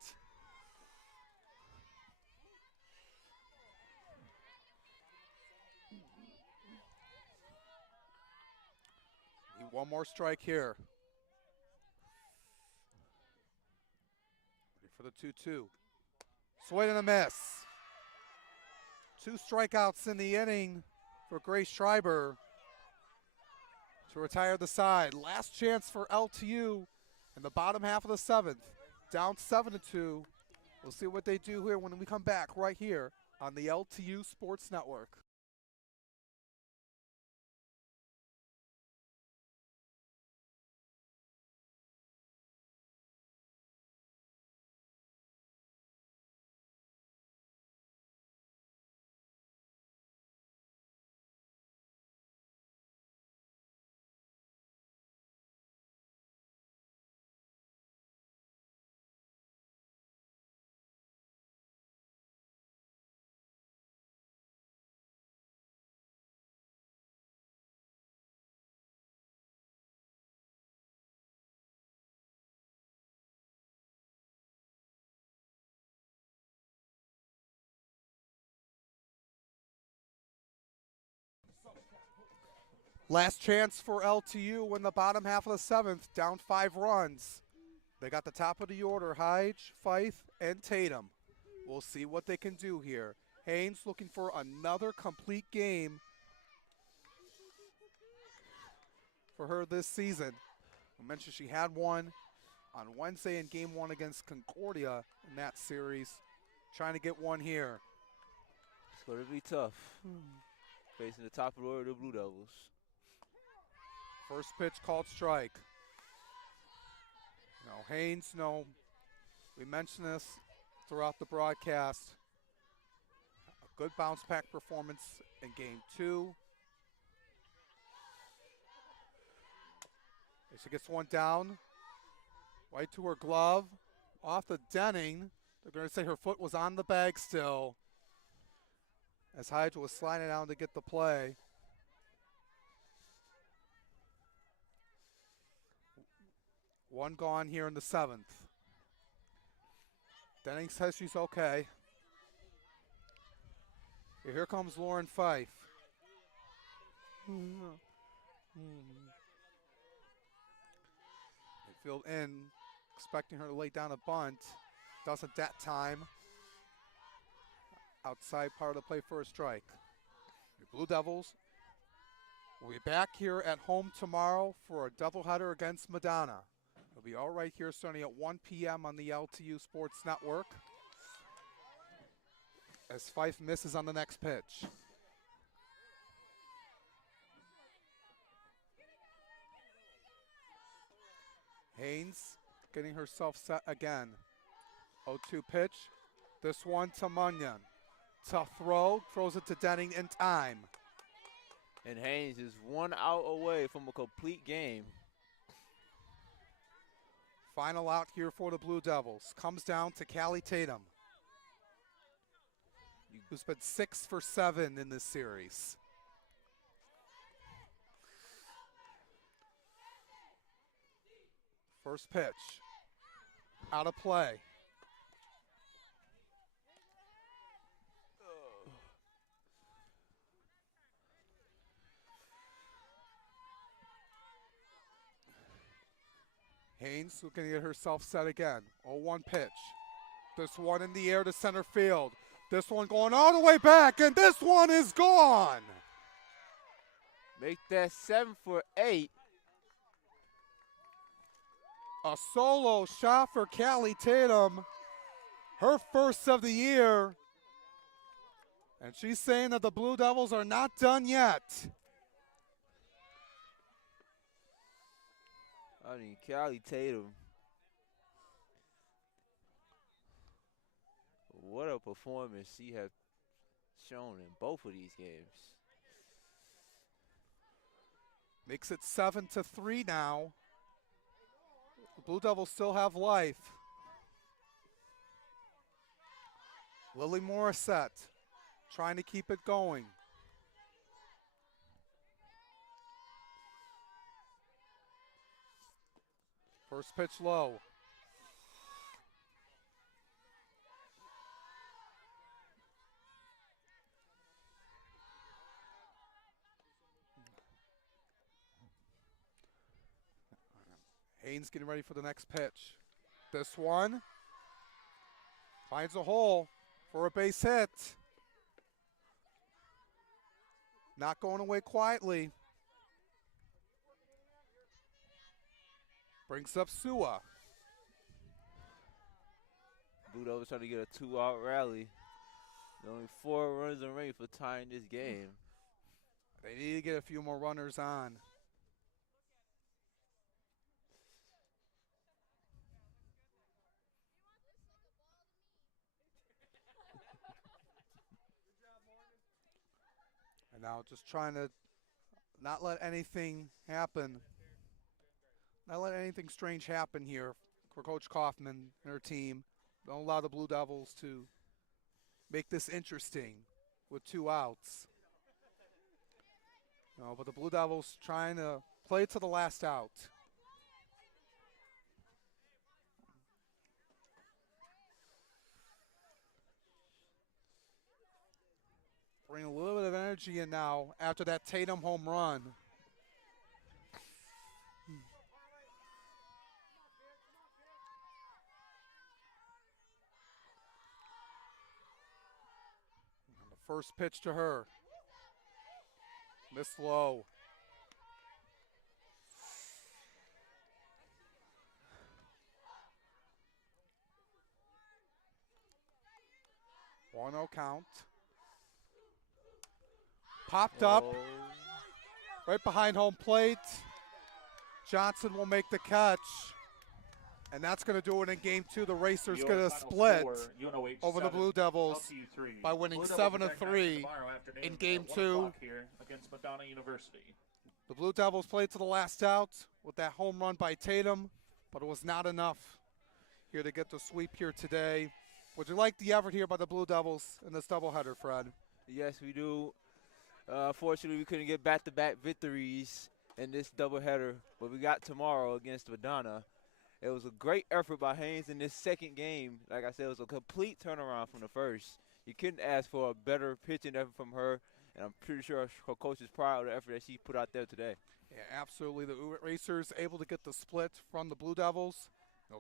Need one more strike here. Ready for the 2-2. Swing and a miss. Two strikeouts in the inning for Grace Schreiber to retire the side. Last chance for LTU in the bottom half of the seventh. Down 7-2. We'll see what they do here when we come back right here on the LTU Sports Network. Last chance for LTU in the bottom half of the seventh, down 5 runs. They got the top of the order, Hyde, Fife, and Tatum. We'll see what they can do here. Haynes looking for another complete game for her this season. I mentioned she had one on Wednesday in game 1 against Concordia in that series. Trying to get one here. It's going to be tough. Facing the top of the order, the Blue Devils. First pitch called strike. Haynes, we mentioned this throughout the broadcast. A good bounce back performance in game 2. She gets one down, right to her glove, off the Denning. They're going to say her foot was on the bag still, as Hydra was sliding down to get the play. One gone here in the 7th. Denning says she's okay. Here comes Lauren Fife. Field in, expecting her to lay down a bunt. Doesn't that time. Outside part of the play for a strike. The Blue Devils will be back here at home tomorrow for a doubleheader against Madonna. It'll be all right here starting at 1 p.m. on the LTU Sports Network. As Fife misses on the next pitch. Haynes getting herself set again. 0-2 pitch. This one to Munyon. Tough throw. Throws it to Denning in time. And Haynes is 1 out away from a complete game. Final out here for the Blue Devils. Comes down to Callie Tatum, who's been 6 for 7 in this series. First pitch, out of play. Haynes looking to get herself set again. 0-1 pitch. This one in the air to center field. This one going all the way back, and this one is gone. Make that 7 for 8. A solo shot for Callie Tatum, her first of the year. And she's saying that the Blue Devils are not done yet. I mean, Callie Tatum. What a performance she has shown in both of these games. Makes it 7-3 now. The Blue Devils still have life. Lily Morissette trying to keep it going. First pitch low. Haynes getting ready for the next pitch. This one finds a hole for a base hit. Not going away quietly. Brings up Sua. Blue Devils trying to get a 2-out rally. Only 4 runs in range for tying this game. They need to get a few more runners on. And now just trying to not let anything happen. Not let anything strange happen here for Coach Kaufman and her team. Don't allow the Blue Devils to make this interesting with 2 outs. No, but the Blue Devils trying to play to the last out. Bring a little bit of energy in now after that Tatum home run. First pitch to her. Miss low. 1-0 count. Popped up Oh. right behind home plate. Johnson will make the catch. And that's going to do it in game 2. The Racers Your going to final split score, UNOH over the 7, Blue Devils LTU 3. by winning Blue Devils attack 7-3 tomorrow afternoon in game at 1 2. o'clock here against Madonna University. The Blue Devils played to the last out with that home run by Tatum, but it was not enough here to get the sweep here today. Would you like the effort here by the Blue Devils in this doubleheader, Fred? Yes, we do. Fortunately, we couldn't get back-to-back victories in this doubleheader, but we got tomorrow against Madonna. It was a great effort by Haynes in this second game. Like I said, it was a complete turnaround from the first. You couldn't ask for a better pitching effort from her, and I'm pretty sure her coach is proud of the effort that she put out there today. Yeah, absolutely. The Racers able to get the split from the Blue Devils.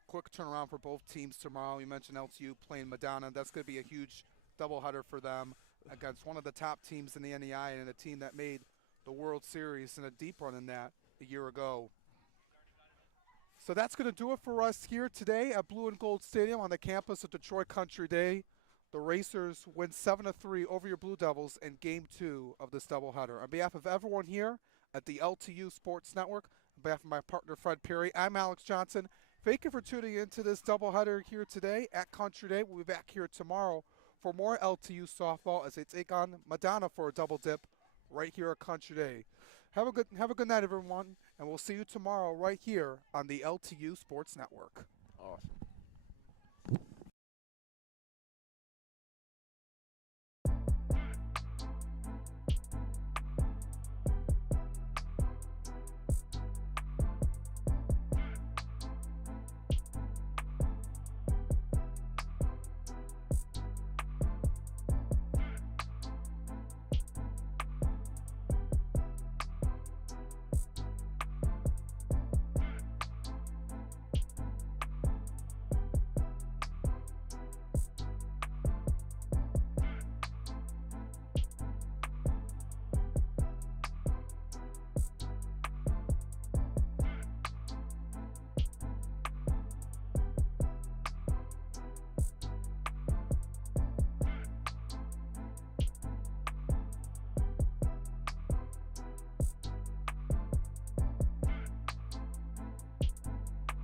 Quick turnaround for both teams tomorrow. You mentioned LTU playing Madonna. That's going to be a huge doubleheader for them against one of the top teams in the NEI and a team that made the World Series and a deep run in that a year ago. So that's going to do it for us here today at Blue and Gold Stadium on the campus of Detroit Country Day. The Racers win 7-3 over your Blue Devils in Game 2 of this doubleheader. On behalf of everyone here at the LTU Sports Network, on behalf of my partner Fred Perry, I'm Alex Johnson. Thank you for tuning into this doubleheader here today at Country Day. We'll be back here tomorrow for more LTU softball as they take on Madonna for a double dip right here at Country Day. Have a good night, everyone, and we'll see you tomorrow right here on the LTU Sports Network. Awesome.